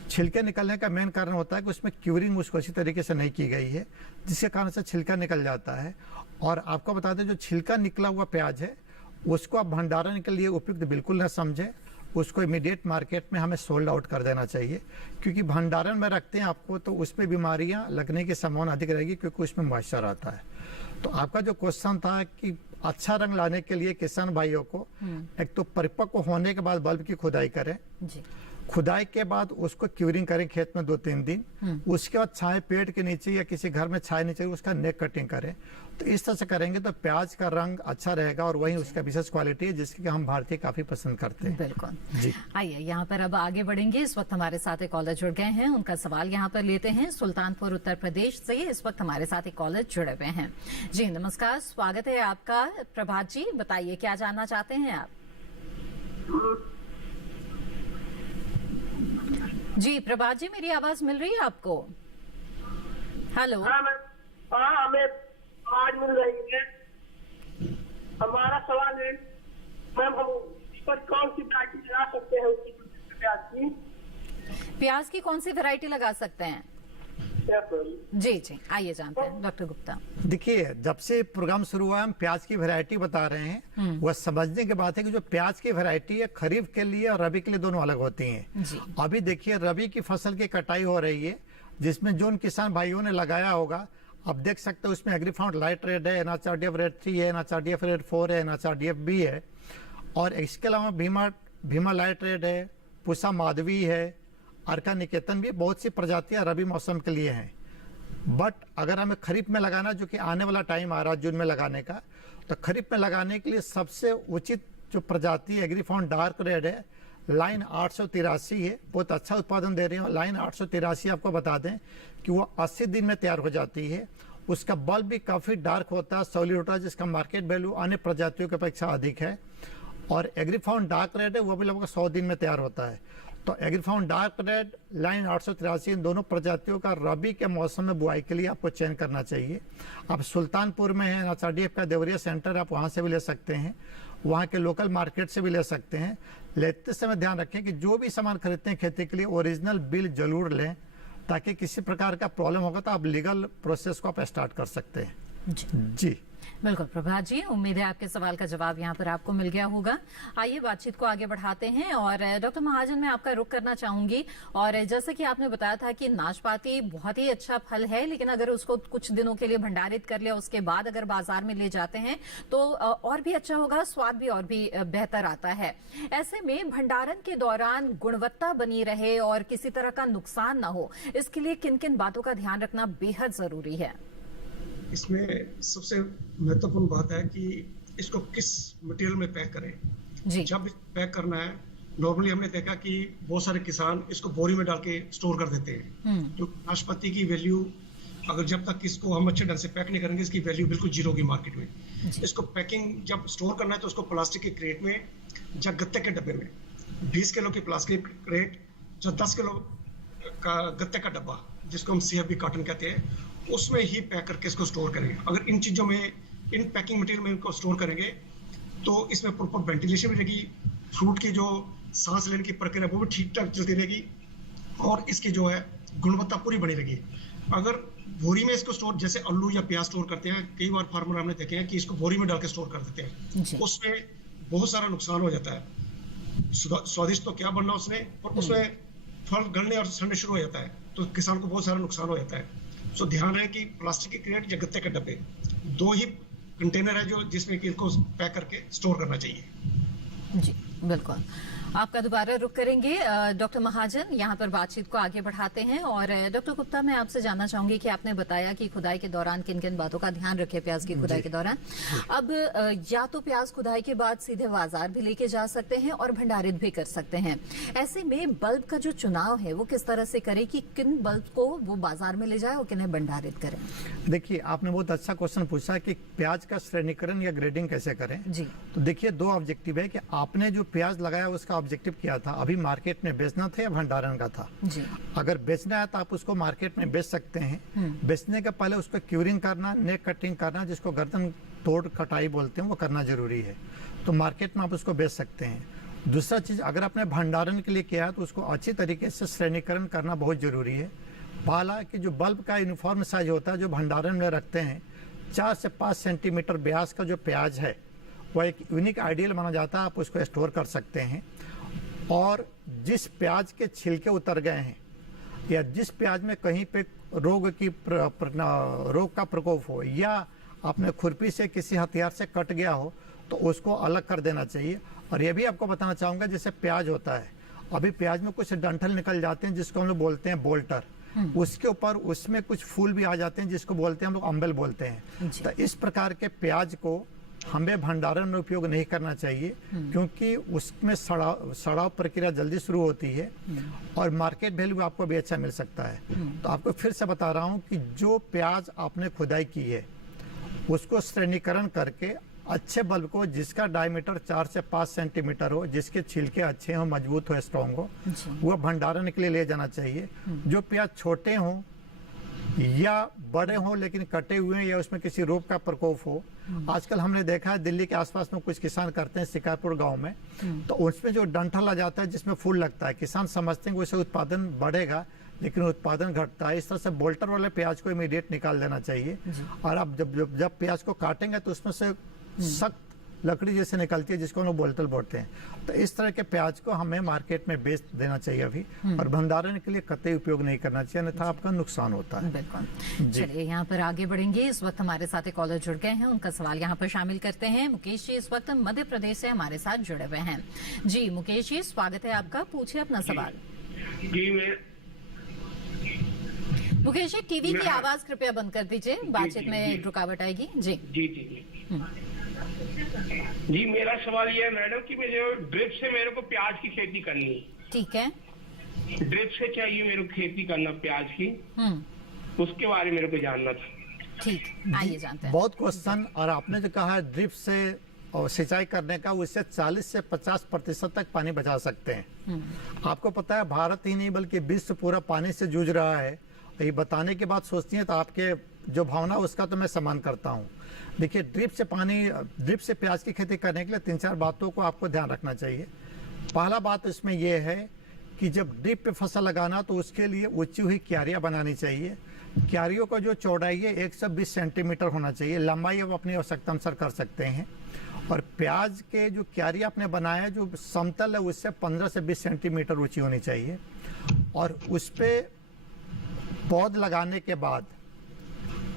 छिलके निकलने का मेन कारण होता है कि उसमें क्यूरिंग उसको अच्छी तरीके से नहीं की गई है, जिसके कारण से छिलका निकल जाता है। और आपको बता दें, जो छिलका निकला हुआ प्याज है उसको आप भंडारण के लिए उपयुक्त बिल्कुल न समझें, उसको इमीडिएट मार्केट में हमें सोल्ड आउट कर देना चाहिए, क्योंकि भंडारण में रखते हैं आपको तो उसमें बीमारियां लगने की संभावना अधिक रहेगी, क्योंकि उसमें मॉइस्चर आता है। तो आपका जो क्वेश्चन था कि अच्छा रंग लाने के लिए किसान भाइयों को एक तो परिपक्व होने के बाद बल्ब की खुदाई करें जी। खुदाई के बाद उसको क्यूरिंग करें खेत में 2-3 दिन, उसके बाद छाए पेड़ के नीचे या किसी घर में छाए नीचे उसका नेक कटिंग करें। तो इस तरह से करेंगे तो प्याज का रंग अच्छा रहेगा और वही उसका विशेष क्वालिटी है जिसकी हम भारतीय काफी पसंद करते हैं। बिल्कुल जी। आइए यहाँ पर अब आगे बढ़ेंगे। इस वक्त हमारे साथ एक कॉलर जुड़ गए हैं, उनका सवाल यहाँ पर लेते हैं। सुल्तानपुर उत्तर प्रदेश से इस वक्त हमारे साथ एक कॉलर जुड़े हुए हैं। जी नमस्कार, स्वागत है आपका। प्रभात जी बताइए क्या जानना चाहते हैं आप? जी प्रभात जी, मेरी आवाज मिल रही है आपको? हेलो। हाँ हमें आवाज मिल रही है। हमारा सवाल है मैम, हम पर कौन सी वैरायटी लगा सकते हैं प्याज की? प्याज की कौन सी वैरायटी लगा सकते हैं? जी जी, आइए जानते हैं डॉक्टर गुप्ता। देखिए, जब से प्रोग्राम शुरू हुआ हम प्याज की वैरायटी बता रहे हैं, वह समझने की बात है कि जो प्याज की वैरायटी है खरीफ के लिए और रबी के लिए दोनों अलग होती हैं। अभी देखिए रबी की फसल की कटाई हो रही है, जिसमें जो उन किसान भाइयों ने लगाया होगा, अब देख सकते हो उसमें एग्रीफाउंड लाइट रेड है, NHRDF रेड 3 है, NHRDF रेड 4 है, NHRDF भी है, और इसके अलावा भीमा लाइट रेड है, पूसा माधवी है, अर्का निकेतन भी, बहुत सी प्रजातियां रबी मौसम के लिए हैं। बट अगर हमें खरीफ में लगाना, जो कि आने वाला टाइम आ रहा है जून में लगाने का, तो खरीफ में लगाने के लिए सबसे उचित जो प्रजाति एग्रीफाउंड डार्क रेड है, लाइन 883 है, बहुत अच्छा उत्पादन दे रही है। लाइन 883 आपको बता दें कि वो 80 दिन में तैयार हो जाती है। उसका बल्ब भी काफ़ी डार्क होता है, सॉलिड होता है, जिसका मार्केट वैल्यू अन्य प्रजातियों की अपेक्षा अधिक है। और एग्रीफाउंड डार्क रेड है, वो भी लगभग 100 दिन में तैयार होता है। तो एग्रीफाउंड डार्क रेड, लाइन 883, इन दोनों प्रजातियों का रबी के मौसम में बुआई के लिए आपको चयन करना चाहिए। आप सुल्तानपुर में है NHRDF का देवरिया सेंटर, आप वहाँ से भी ले सकते हैं, वहाँ के लोकल मार्केट से भी ले सकते हैं। लेते समय ध्यान रखें कि जो भी सामान खरीदते हैं खेती के लिए ओरिजिनल बिल जरूर लें, ताकि किसी प्रकार का प्रॉब्लम होगा तो आप लीगल प्रोसेस को आप स्टार्ट कर सकते हैं। जी बिल्कुल प्रभात जी, उम्मीद है आपके सवाल का जवाब यहाँ पर आपको मिल गया होगा। आइए बातचीत को आगे बढ़ाते हैं और डॉक्टर महाजन मैं आपका रुख करना चाहूंगी। और जैसे कि आपने बताया था कि नाशपाती बहुत ही अच्छा फल है, लेकिन अगर उसको कुछ दिनों के लिए भंडारित कर लिया, उसके बाद अगर बाजार में ले जाते हैं तो और भी अच्छा होगा, स्वाद भी और भी बेहतर आता है। ऐसे में भंडारण के दौरान गुणवत्ता बनी रहे और किसी तरह का नुकसान ना हो, इसके लिए किन किन बातों का ध्यान रखना बेहद जरूरी है? इसमें सबसे महत्वपूर्ण बात है कि इसको किस मटेरियल में पैक करें जी। जब पैक करना है, नॉर्मली हमने देखा कि बहुत सारे किसान इसको बोरी में डाल के स्टोर कर देते हैं। तो नाशपाती की वैल्यू, अगर जब तक इसको हम अच्छे ढंग से पैक नहीं करेंगे, इसकी वैल्यू बिल्कुल जीरो होगी मार्केट में। इसको पैकिंग जब स्टोर करना है तो उसको प्लास्टिक के क्रेट में या गत्ते के डब्बे में, 20 किलो की प्लास्टिक क्रेट या 10 किलो का गत्ते का डब्बा, जिसको हम CFB कॉटन कहते हैं, उसमें ही पैक करके इसको स्टोर करेंगे। अगर इन चीज़ों में, इन पैकिंग मटेरियल में इनको स्टोर करेंगे तो इसमें प्रॉपर वेंटिलेशन भी रहेगी, फ्रूट की जो सांस लेने की प्रक्रिया वो भी ठीक ठाक चलती रहेगी और इसकी जो है गुणवत्ता पूरी बनी रहेगी। अगर बोरी में इसको स्टोर, जैसे आलू या प्याज स्टोर करते हैं, कई बार फार्मर हमने देखे हैं कि इसको बोरी में डाल के स्टोर कर देते हैं, उसमें बहुत सारा नुकसान हो जाता है। स्वादिष्ट तो क्या बनना उसने, और उसमें फल गलने और सड़ने शुरू हो जाता है, तो किसान को बहुत सारा नुकसान हो जाता है। तो ध्यान रहे कि प्लास्टिक के क्रेट या गत्ते के डब्बे, 2 ही कंटेनर है जो जिसमें कि इनको पैक करके स्टोर करना चाहिए। जी बिल्कुल, आपका दोबारा रुख करेंगे डॉक्टर महाजन, यहाँ पर बातचीत को आगे बढ़ाते हैं। और डॉक्टर गुप्ता मैं आपसे जानना चाहूंगी कि आपने बताया कि खुदाई के दौरान किन किन बातों का ध्यान रखें प्याज की खुदाई के दौरान। अब या तो प्याज खुदाई के बाद सीधे बाजार भी लेके जा सकते हैं और भंडारित भी कर सकते हैं। ऐसे में बल्ब का जो चुनाव है वो किस तरह से करें कि किन बल्ब को वो बाजार में ले जाए और किन्हें भंडारित करें? देखिए, आपने बहुत अच्छा क्वेश्चन पूछा कि प्याज का श्रेणीकरण या ग्रेडिंग कैसे करें जी। तो देखिए, 2 ऑब्जेक्टिव है कि आपने जो प्याज लगाया उसका ऑब्जेक्टिव क्या था? अभी मार्केट में बेचना था या भंडारण का था? जी। अगर बेचना है तो आप उसको मार्केट में बेच सकते हैं। बेचने के पहले उसको क्यूरिंग करना, नेक कटिंग करना, जिसको गर्दन तोड़ कटाई बोलते हैं, वो करना जरूरी है। तो मार्केट में आप उसको बेच सकते हैं। दूसरा चीज, अगर आपने भंडारण के लिए किया है तो उसको अच्छी तरीके से श्रेणीकरण करना बहुत जरूरी है। पहला कि जो बल्ब का यूनिफॉर्म साइज होता है जो भंडारण में रखते हैं, 4 से 5 सेंटीमीटर व्यास का जो प्याज है वो एक यूनिक आइडियल माना जाता है, आप उसको स्टोर कर सकते हैं। और जिस प्याज के छिलके उतर गए हैं या जिस प्याज में कहीं पे रोग का प्रकोप हो या आपने खुरपी से किसी हथियार से कट गया हो तो उसको अलग कर देना चाहिए। और ये भी आपको बताना चाहूँगा, जैसे प्याज होता है, अभी प्याज में कुछ डंठल निकल जाते हैं जिसको हम लोग बोलते हैं बोल्टर, उसके ऊपर उसमें कुछ फूल भी आ जाते हैं जिसको बोलते हैं हम लोग अम्बेल बोलते हैं। तो इस प्रकार के प्याज को हमें भंडारण में उपयोग नहीं करना चाहिए, क्योंकि उसमें सड़ाव प्रक्रिया जल्दी शुरू होती है और मार्केट वैल्यू आपको भी अच्छा मिल सकता है। तो आपको फिर से बता रहा हूँ कि जो प्याज आपने खुदाई की है उसको श्रेणीकरण करके अच्छे बल्ब को, जिसका डायमीटर 4 से 5 सेंटीमीटर हो, जिसके छिलके अच्छे हो, मजबूत हो, स्ट्रॉन्ग हो, वो भंडारण के लिए ले जाना चाहिए। जो प्याज छोटे हों या बड़े हों लेकिन कटे हुए या उसमें किसी रोग का प्रकोप हो, आजकल हमने देखा है दिल्ली के आसपास में कुछ किसान करते हैं, शिकारपुर गांव में, तो उसमें जो डंठल आ जाता है जिसमें फूल लगता है, किसान समझते हैं कि उससे उत्पादन बढ़ेगा लेकिन उत्पादन घटता है। इस तरह से बोल्टर वाले प्याज को इमीडिएट निकाल देना चाहिए। और आप जब प्याज को काटेंगे तो उसमें से सख्त लकड़ी जैसे निकलती है जिसको हम लोग बोल्टल बोलते हैं। तो इस तरह के प्याज को हमें मार्केट में बेच देना चाहिए अभी, और भंडारण के लिए कतई उपयोग नहीं करना चाहिए, अन्यथा आपका नुकसान होता है। बिल्कुल। चलिए यहाँ पर आगे बढ़ेंगे। इस वक्त हमारे साथ एक कॉलर जुड़ गए हैं, उनका सवाल यहाँ पर शामिल करते हैं। मुकेश जी इस वक्त मध्य प्रदेश से हमारे साथ जुड़े हुए हैं। जी मुकेश जी, स्वागत है आपका, पूछिए अपना सवाल। मुकेश जी, टीवी की आवाज कृपया बंद कर दीजिए, बातचीत में रुकावट आएगी। जी जी जी जी जी, मेरा सवाल ये है मैडम कि मुझे ड्रिप से मेरे को प्याज की खेती करनी है। ठीक है, ड्रिप से चाहिए मेरे को खेती करना प्याज की, उसके बारे में मेरे को जानना था। ठीक, आइए जानते हैं। बहुत क्वेश्चन, और आपने जो कहा ड्रिप से और सिंचाई करने का, उससे 40 से 50% तक पानी बचा सकते हैं। आपको पता है भारत ही नहीं बल्कि विश्व पूरा पानी से जूझ रहा है। ये बताने के बाद सोचती हैं तो आपके जो भावना उसका तो मैं सम्मान करता हूँ। देखिए, ड्रिप से प्याज की खेती करने के लिए 3-4 बातों को आपको ध्यान रखना चाहिए। पहला बात इसमें यह है कि जब ड्रिप पे फसल लगाना तो उसके लिए ऊंची हुई क्यारियां बनानी चाहिए। क्यारियों का जो चौड़ाई है 120 सेंटीमीटर होना चाहिए, लंबाई आप अपनी आवश्यकता अनुसार कर सकते हैं। और प्याज के जो क्यारी आपने बनाया है जो समतल है उससे 15 से 20 सेंटीमीटर ऊंची होनी चाहिए। और उस पर पौध लगाने के बाद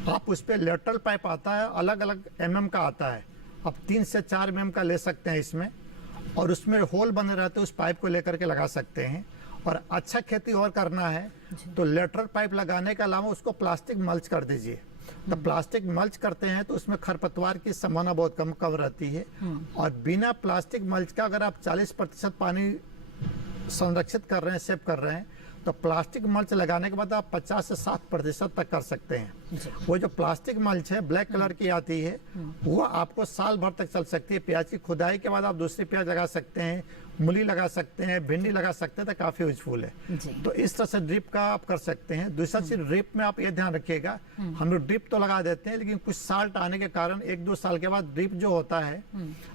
आप उस पर लेटरल पाइप आता है, अलग अलग mm का आता है, आप 3 से 4 mm का ले सकते हैं इसमें, और उसमें होल बने रहते हैं, उस पाइप को लेकर के लगा सकते हैं। और अच्छा खेती और करना है तो लेटरल पाइप लगाने के अलावा उसको प्लास्टिक मल्च कर दीजिए। तो प्लास्टिक मल्च करते हैं तो उसमें खरपतवार की संभावना बहुत कम रहती है। और बिना प्लास्टिक मल्च का अगर आप 40% पानी संरक्षित कर रहे हैं, सेव कर रहे हैं, तो प्लास्टिक मल्च लगाने के बाद आप 50 से 60% तक कर सकते हैं। वो जो प्लास्टिक मल्च है ब्लैक कलर की आती है, वो आपको साल भर तक चल सकती है। प्याज की खुदाई के बाद आप दूसरी प्याज लगा सकते हैं, मूली लगा सकते हैं, भिंडी लगा सकते हैं, तो काफी यूजफुल है। तो इस तरह से ड्रिप का आप कर सकते हैं। दूसरा चीज, ड्रिप में आप ये ध्यान रखिएगा, हम लोग ड्रिप तो लगा देते हैं लेकिन कुछ साल्ट आने के कारण 1-2 साल के बाद ड्रिप जो होता है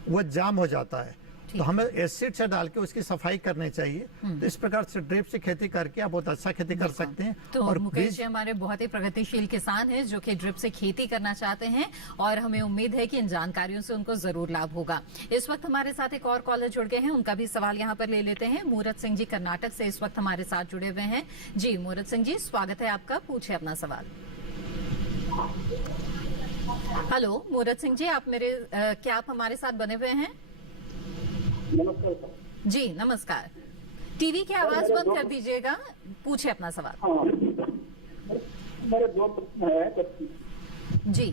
वो जाम हो जाता है, तो हमें एसिड से डाल के उसकी सफाई करनी चाहिए। तो इस प्रकार से ड्रिप से खेती करके आप बहुत अच्छा खेती कर सकते हैं। तो और मुकेश जी हमारे बहुत ही प्रगतिशील किसान हैं जो कि ड्रिप से खेती करना चाहते हैं, और हमें उम्मीद है कि इन जानकारियों से उनको जरूर लाभ होगा। इस वक्त हमारे साथ एक और कॉलर जुड़ गए हैं, उनका भी सवाल यहाँ पर ले लेते हैं। मूरत सिंह जी कर्नाटक से इस वक्त हमारे साथ जुड़े हुए हैं। जी मूरत सिंह जी, स्वागत है आपका, पूछे अपना सवाल। हेलो मूरत सिंह जी, आप क्या आप हमारे साथ बने हुए हैं? नमस्कार सर। जी नमस्कार, टीवी की आवाज बंद कर दीजिएगा, पूछे अपना सवाल। हाँ, मेरे 2 प्रश्न है। जी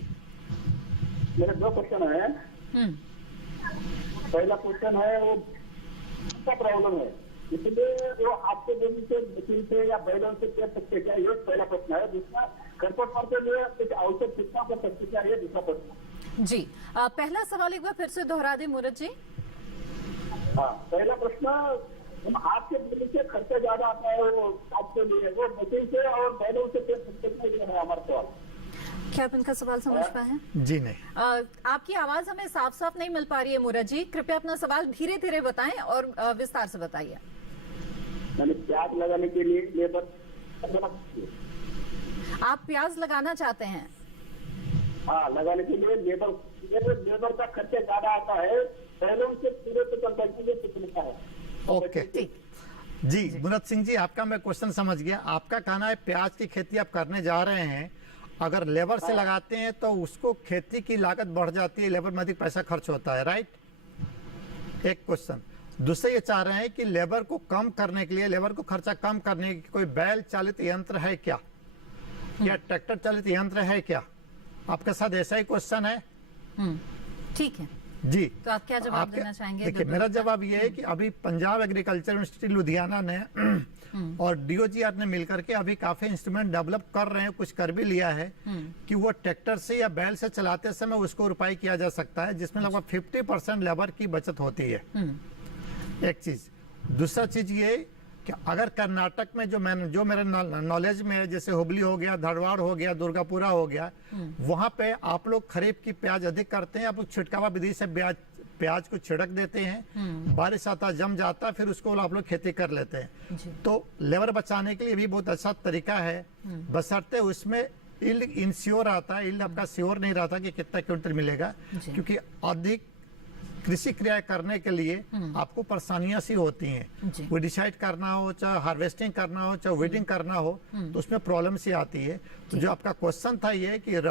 मेरे 2 क्वेश्चन है। पहला क्वेश्चन है वो क्या प्रॉब्लम है, इसलिए वो आपके जमीन से मशीन से या बैलों से कर सकते क्या, ये पहला प्रश्न है। दूसरा, खरपतवार के लिए कुछ औषध कितना कर सकते क्या, ये दूसरा प्रश्न। जी पहला सवाल एक बार फिर से दोहरा दे मूरत जी। हाँ, पहला प्रश्न, हाथ से बिजली से खर्चा ज्यादा आता है वो आपके लिए, वो मशीन से और बैलों से कितना है हमारा सवाल। क्या आप इनका सवाल समझ पाए हैं? जी नहीं। आपकी आवाज हमें साफ साफ नहीं मिल पा रही है मुराद जी, कृपया अपना सवाल धीरे धीरे बताएं और विस्तार से बताइए। मैंने प्याज लगाने के लिए लेबर, आप प्याज लगाना चाहते हैं? हाँ, लगाने के लिए लेबर का खर्चा ज्यादा आता है, बैलों से पूरे पे चलता है कितना है। ओके जी, मुराद सिंह जी, आपका मैं क्वेश्चन समझ गया। आपका कहना है प्याज की खेती आप करने जा रहे हैं, अगर लेबर से लगाते हैं तो उसको खेती की लागत बढ़ जाती है, लेबर में अधिक पैसा खर्च होता है, राइट? एक क्वेश्चन। दूसरे ये चाह रहे हैं कि लेबर को कम करने के लिए, लेबर को खर्चा कम करने के कोई बैल चालित यंत्र है क्या, या ट्रैक्टर चालित यंत्र है क्या? आपके साथ ऐसा ही क्वेश्चन है? ठीक है जी। तो आप क्या जवाब देना चाहेंगे? देखिए, मेरा जवाब ये है कि अभी पंजाब एग्रीकल्चर यूनिवर्सिटी लुधियाना ने और डीओजीआर ने मिलकर के अभी काफी इंस्ट्रूमेंट डेवलप कर रहे हैं, कुछ कर भी लिया है कि वो ट्रैक्टर से या बैल से चलाते समय उसको रुपाई किया जा सकता है, जिसमें लगभग 50% लेबर की बचत होती है। एक चीज। दूसरा चीज ये कि अगर कर्नाटक में जो मेरे नॉलेज में है, जैसे हुबली हो गया, धारवाड़ हो गया, दुर्गापुरा हो गया, वहां पे आप लोग खरीफ की प्याज अधिक करते हैं, आप लोग छिड़कावा विधि से प्याज को छिड़क देते हैं, बारिश आता जम जाता, फिर उसको आप लोग खेती कर लेते हैं। तो लेबर बचाने के लिए भी बहुत अच्छा तरीका है, बशर्ते उसमें यील्ड इंश्योर आता है। यील्ड आपका श्योर नहीं रहता कि कितना क्विंटल मिलेगा, क्योंकि अधिक कृषि क्रिया करने के लिए आपको परेशानियां सी होती हैं। वो डिसाइड करना हो, चाहे हार्वेस्टिंग करना हो, चाहे वीडिंग करना हो, तो उसमें प्रॉब्लम सी आती है। तो जो आपका क्वेश्चन था ये कि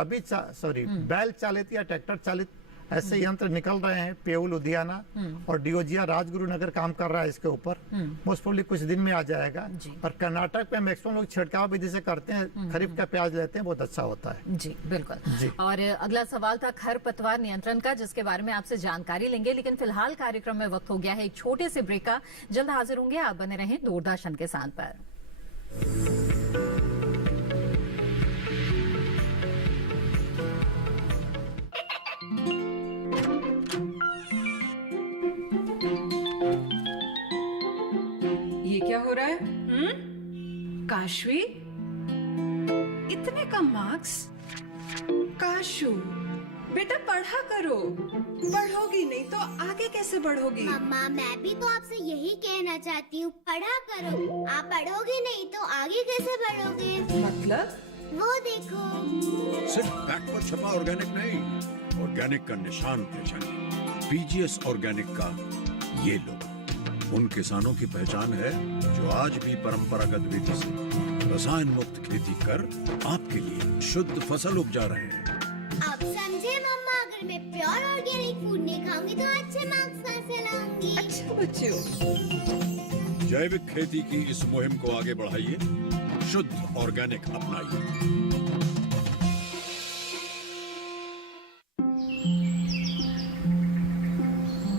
बैल चालित या ट्रैक्टर चालित ऐसे यंत्र निकल रहे हैं, पेऊ लुधियाना और डीओजीआर राजगुरु नगर काम कर रहा है इसके ऊपर, मोस्ट प्रोबेबली कुछ दिन में आ जाएगा। और कर्नाटक में मैक्सिमम लोग छिड़काव विधि से करते हैं, खरीफ का प्याज लेते हैं, बहुत अच्छा होता है। जी बिल्कुल। और अगला सवाल था खरपतवार नियंत्रण का, जिसके बारे में आपसे जानकारी लेंगे, लेकिन फिलहाल कार्यक्रम में वक्त हो गया है एक छोटे से ब्रेक का। जल्द हाजिर होंगे, आप बने रहें दूरदर्शन के साथ पर। क्या हो रहा है? काशवी, इतने कम मार्क्स? काशू बेटा पढ़ा करो, पढ़ोगी नहीं तो आगे कैसे बढ़ोगी? मम्मा, मैं भी तो आपसे यही कहना चाहती हूँ, पढ़ा करो। आप पढ़ोगे नहीं तो आगे कैसे बढ़ोगे? मतलब? वो देखो, सिर्फ बैक पर छपा ऑर्गेनिक नहीं, ऑर्गेनिक का निशान पहचानिए। पीजीएस ऑर्गेनिक का ये लोग उन किसानों की पहचान है जो आज भी परंपरागत विधि से रसायन मुक्त खेती कर आपके लिए शुद्ध फसल उपजा रहे हैं। अब समझे मम्मा, अगर मैं प्योर ऑर्गेनिक फूड नहीं खाऊंगी तो अच्छे मार्क्स कैसे लाऊंगी? अच्छा बच्चों, जैविक खेती की इस मुहिम को आगे बढ़ाइए, शुद्ध ऑर्गेनिक अपनाइए।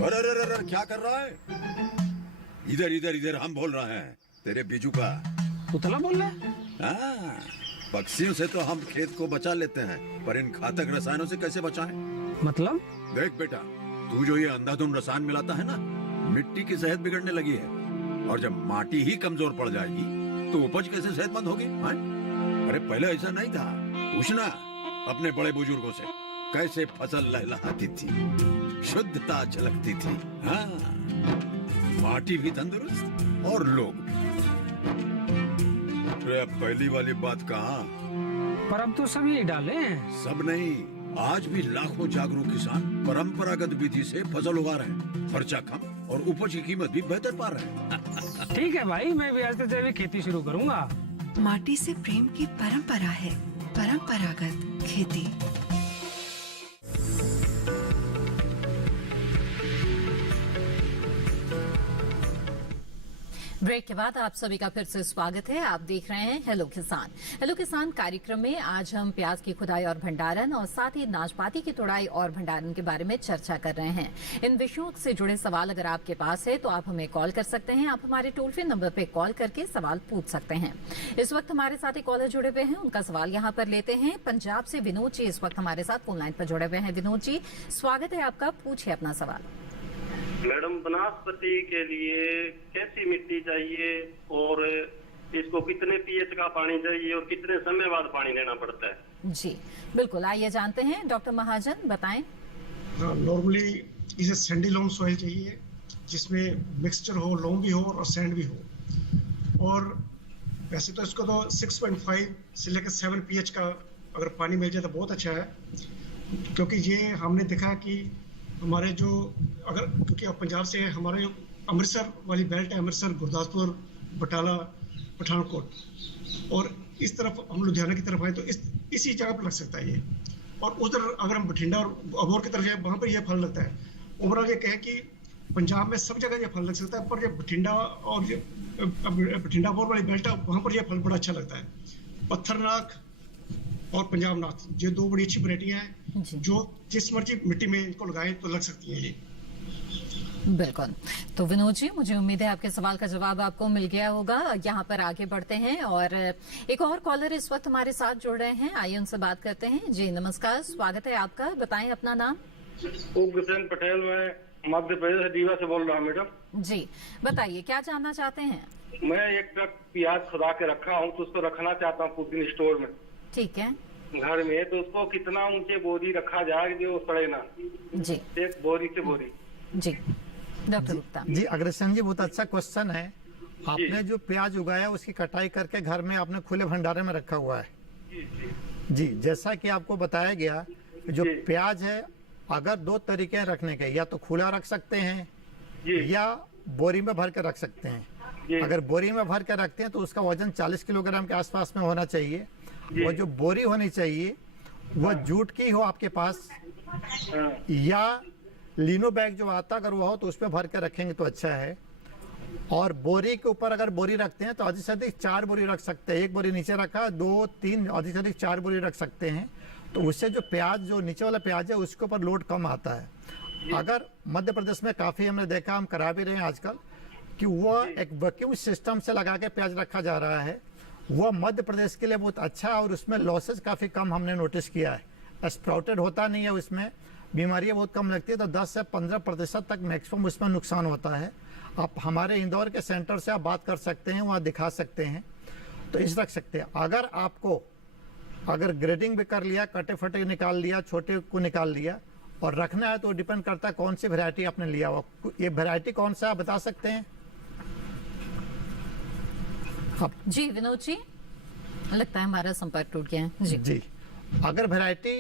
अरे क्या कर रहा है? इधर इधर इधर, हम बोल रहे हैं तेरे बीजू का। उतला बोल रहा है? हाँ, पक्षियों से तो हम खेत को बचा लेते हैं, पर इन घातक रसायनों से कैसे बचाएं? मतलब? देख बेटा, तू जो ये अंधाधुंध रसायन मिलाता है ना, मिट्टी की सेहत बिगड़ने लगी है, और जब माटी ही कमजोर पड़ जाएगी तो उपज कैसे सेहतमंद होगी? अरे पहले ऐसा नहीं था, पूछना अपने बड़े बुजुर्गों से, कैसे फसल लहलहाती थी, शुद्धता झलकती थी। हाँ, माटी भी तंदुरुस्त और लोग भी। पहली वाली बात कहाँ? पर अब तो सब यही डाले हैं। सब नहीं, आज भी लाखों जागरूक किसान परंपरागत विधि से फसल उगा रहे हैं, खर्चा कम और उपज की कीमत भी बेहतर पा रहे हैं। ठीक है भाई, मैं भी आज से जैविक खेती शुरू करूंगा। माटी से प्रेम की परंपरा है, परंपरागत खेती। ब्रेक के बाद आप सभी का फिर से स्वागत है। आप देख रहे हैं हेलो किसान। हेलो किसान कार्यक्रम में आज हम प्याज की खुदाई और भंडारण और साथ ही नाशपाती की तुड़ाई और भंडारण के बारे में चर्चा कर रहे हैं। इन विषयों से जुड़े सवाल अगर आपके पास है तो आप हमें कॉल कर सकते हैं। आप हमारे टोल फ्री नंबर पे कॉल करके सवाल पूछ सकते हैं। इस वक्त हमारे साथ एक कॉलर जुड़े हुए हैं, उनका सवाल यहाँ पर लेते हैं। पंजाब से विनोद जी इस वक्त हमारे साथ फोन लाइन पर जुड़े हुए हैं। विनोद जी, स्वागत है आपका, पूछिए अपना सवाल। मैडम वनस्पति के लिए कैसी मिट्टी चाहिए और इसको कितने पीएच का पानी चाहिए और कितने समय बाद पानी देना पड़ता है? जी बिल्कुल, आइए जानते हैं डॉक्टर महाजन, बताएं। नॉर्मली इसे सैंडी लोम सॉइल चाहिए जिसमें मिक्सचर हो, लोम भी हो और सैंड भी हो। और वैसे तो इसको तो 6.5 से लेकर 7 pH का अगर पानी मिल जाए तो बहुत अच्छा है, क्योंकि ये हमने देखा कि हमारे जो अगर क्योंकि आप पंजाब से हैं, हमारे जो अमृतसर वाली बेल्ट है, अमृतसर, गुरदासपुर, बटाला, पठानकोट, और इस तरफ हम लुधियाना की तरफ आए तो इसी जगह पर लग सकता है ये। और उधर अगर हम बठिंडा और अबोर की तरफ जाए वहाँ पर ये फल लगता है। ओवरऑल ये कहें कि पंजाब में सब जगह ये फल लग सकता है, पर ये बठिंडा और बठिंडा अबोर वाली बेल्ट है वहाँ पर ये फल बड़ा अच्छा लगता है। पत्थरनाक और पंजाब नाथ ये दो बड़ी अच्छी वैरायटियां हैं जो जिस मर्जी मिट्टी में इनको लगाएं तो लग सकती हैं ये। बिल्कुल। तो विनोद जी, मुझे उम्मीद है आपके सवाल का जवाब आपको मिल गया होगा। यहाँ पर आगे बढ़ते हैं और एक और कॉलर इस वक्त हमारे साथ जुड़ रहे हैं, आइए उनसे बात करते हैं। जी नमस्कार, स्वागत है आपका, बताएं अपना नाम। उग्रसेन पटेल, मैं मध्य प्रदेश रीवा से बोल रहा हूँ मैडम। जी बताइए, क्या जानना चाहते हैं? मैं एक ट्रक प्याज खुदा के रखा हूँ तो उसको रखना चाहता हूँ कुछ दिन स्टोर में। ठीक है। घर में, तो उसको कितना ऊंचे बोरी रखा जाए जो सड़े ना? जी। एक बोरी से बोरी। जी डॉक्टर गुप्ता जी, अग्रसेन जी, बहुत अच्छा क्वेश्चन है। आपने जो प्याज उगाया उसकी कटाई करके घर में आपने खुले भंडारे में रखा हुआ है। जी, जैसा कि आपको बताया गया, जो प्याज है अगर दो तरीके हैं रखने के, या तो खुला रख सकते हैं या बोरी में भर के रख सकते हैं। अगर बोरी में भर के रखते हैं तो उसका वजन 40 किलोग्राम के आसपास में होना चाहिए। और जो बोरी होनी चाहिए वह जूट की हो आपके पास, या लिनो बैग जो आता अगर वो हो तो उसमें भर के रखेंगे तो अच्छा है। और बोरी के ऊपर अगर बोरी रखते हैं तो अधिक से अधिक 4 बोरी रख सकते हैं। एक बोरी नीचे रखा, 2, 3, अधिक से अधिक 4 बोरी रख सकते हैं। तो उससे जो प्याज, जो नीचे वाला प्याज है उसके ऊपर लोड कम आता है। अगर मध्य प्रदेश में काफ़ी हमने देखा, हम करा भी रहे हैं आजकल, कि वह एक वैक्यूम सिस्टम से लगा के प्याज रखा जा रहा है, वह मध्य प्रदेश के लिए बहुत अच्छा है और उसमें लॉसेज काफ़ी कम हमने नोटिस किया है। स्प्राउटेड होता नहीं है, उसमें बीमारियां बहुत कम लगती है, तो 10 से 15% तक मैक्सिमम उसमें नुकसान होता है। आप हमारे इंदौर के सेंटर से आप बात कर सकते हैं, वहाँ दिखा सकते हैं, तो इस रख सकते हैं। अगर आपको अगर ग्रेडिंग भी कर लिया, कटे फटे निकाल लिया, छोटे को निकाल लिया और रखना है तो डिपेंड करता है कौन सी वैरायटी आपने लिया हुआ। ये वैरायटी कौन सा आप बता सकते हैं? जी विनोद जी, लगता है हमारा संपर्क टूट गया है। जी, अगर वैरायटी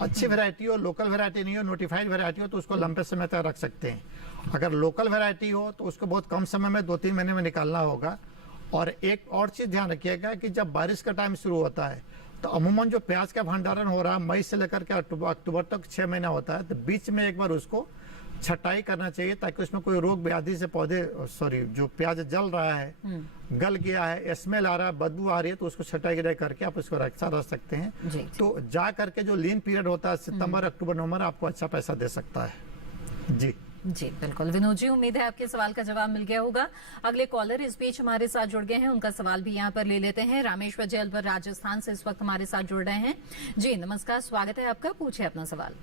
अच्छी वैरायटी हो, लोकल वैरायटी नहीं हो, नोटिफाइड वैरायटी हो, तो उसको लंबे समय तक रख सकते हैं। अगर लोकल वैरायटी हो तो उसको बहुत कम समय में 2-3 महीने में निकालना होगा। और एक और चीज़ ध्यान रखिएगा कि जब बारिश का टाइम शुरू होता है तो अमूमन जो प्याज का भंडारण हो रहा है मई से लेकर के अक्टूबर तक 6 महीना होता है, तो बीच में एक बार उसको छटाई करना चाहिए ताकि उसमें कोई रोग व्याधि से जो प्याज जल रहा है, गल गया है, स्मेल आ रहा है, बदबू आ रही है, तो उसको छटाई करके आप उसको रख सकते हैं। तो जा करके जो लीन पीरियड होता है सितंबर, अक्टूबर, नवंबर, आपको अच्छा पैसा दे सकता है। जी जी बिल्कुल विनोद जी, उम्मीद है आपके सवाल का जवाब मिल गया होगा। अगले कॉलर इस बीच हमारे साथ जुड़ गए हैं, उनका सवाल भी यहाँ पर ले लेते हैं। रामेश्वर जेलवर राजस्थान से इस वक्त हमारे साथ जुड़ रहे हैं। जी नमस्कार, स्वागत है आपका, पूछे अपना सवाल।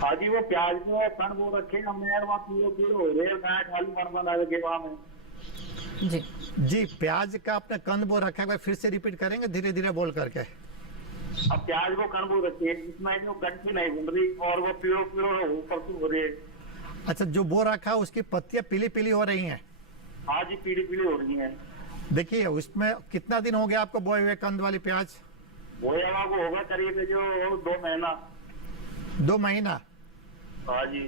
हाँ जी, वो प्याज में कण वो रखे हमने वहाँ पीलो हो रहे खाली मरमन लगे वहाँ में। जी, प्याज का आपने कंद बो रखा है, फिर से रिपीट करेंगे धीरे धीरे बोल करके। अब प्याज को कण बो रखी है जिसमें जो गंठी नहीं घूम रही और वो पीलो ऊपर हो रही है। अच्छा, जो बो रखा है उसकी पत्तियां पीली पीली हो रही हैं? हाँ जी, पीली पीली हो रही हैं। देखिए, उसमें कितना दिन हो गया आपको बोए हुए कंद वाली प्याज? बोया हुआ होगा करीब जो 2 महीना। 2 महीना? हाँ जी।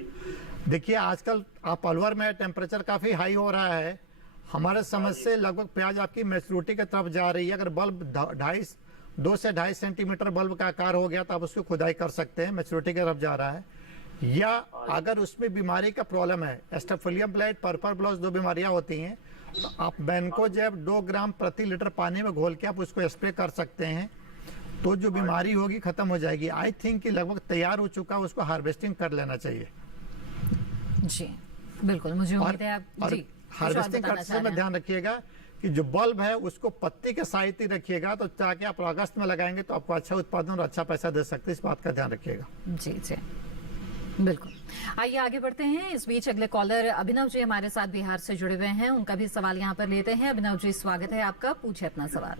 देखिए, आजकल आप अलवर में टेम्परेचर काफी हाई हो रहा है, हमारे समझ से लगभग प्याज आपकी मैच्योरिटी की तरफ जा रही है। अगर बल्ब 2 से 2.5 सेंटीमीटर बल्ब का आकार हो गया तो आप उसको खुदाई कर सकते हैं, मैच्योरिटी की तरफ जा रहा है। या अगर उसमें बीमारी का प्रॉब्लम है, एस्टोफिलियम ब्लाइट, पर्पल ब्लॉश, 2 बीमारियां होती हैं, तो आप बेनकोजेब 2 ग्राम प्रति लीटर पानी में घोल के आप उसको स्प्रे कर सकते हैं, तो जो बीमारी होगी खत्म हो जाएगी। आई थिंक कि लगभग तैयार हो चुका, उसको हार्वेस्टिंग कर लेना चाहिए। जी बिल्कुल, मुझे उम्मीद है आप जी हार्वेस्टिंग करते समय ध्यान रखिएगा कि जो बल्ब है उसको पत्ती के साइड ही रखिएगा, तो ताकि आप अगस्त में लगाएंगे तो आपको अच्छा उत्पादन और अच्छा पैसा दे सकते हैं, इस बात का ध्यान रखिएगा। जी जी बिल्कुल। आइए आगे बढ़ते हैं। इस बीच अगले कॉलर अभिनव जी हमारे साथ बिहार से जुड़े हुए हैं, उनका भी सवाल यहाँ पर लेते हैं। अभिनव जी, स्वागत है आपका, पूछे अपना सवाल।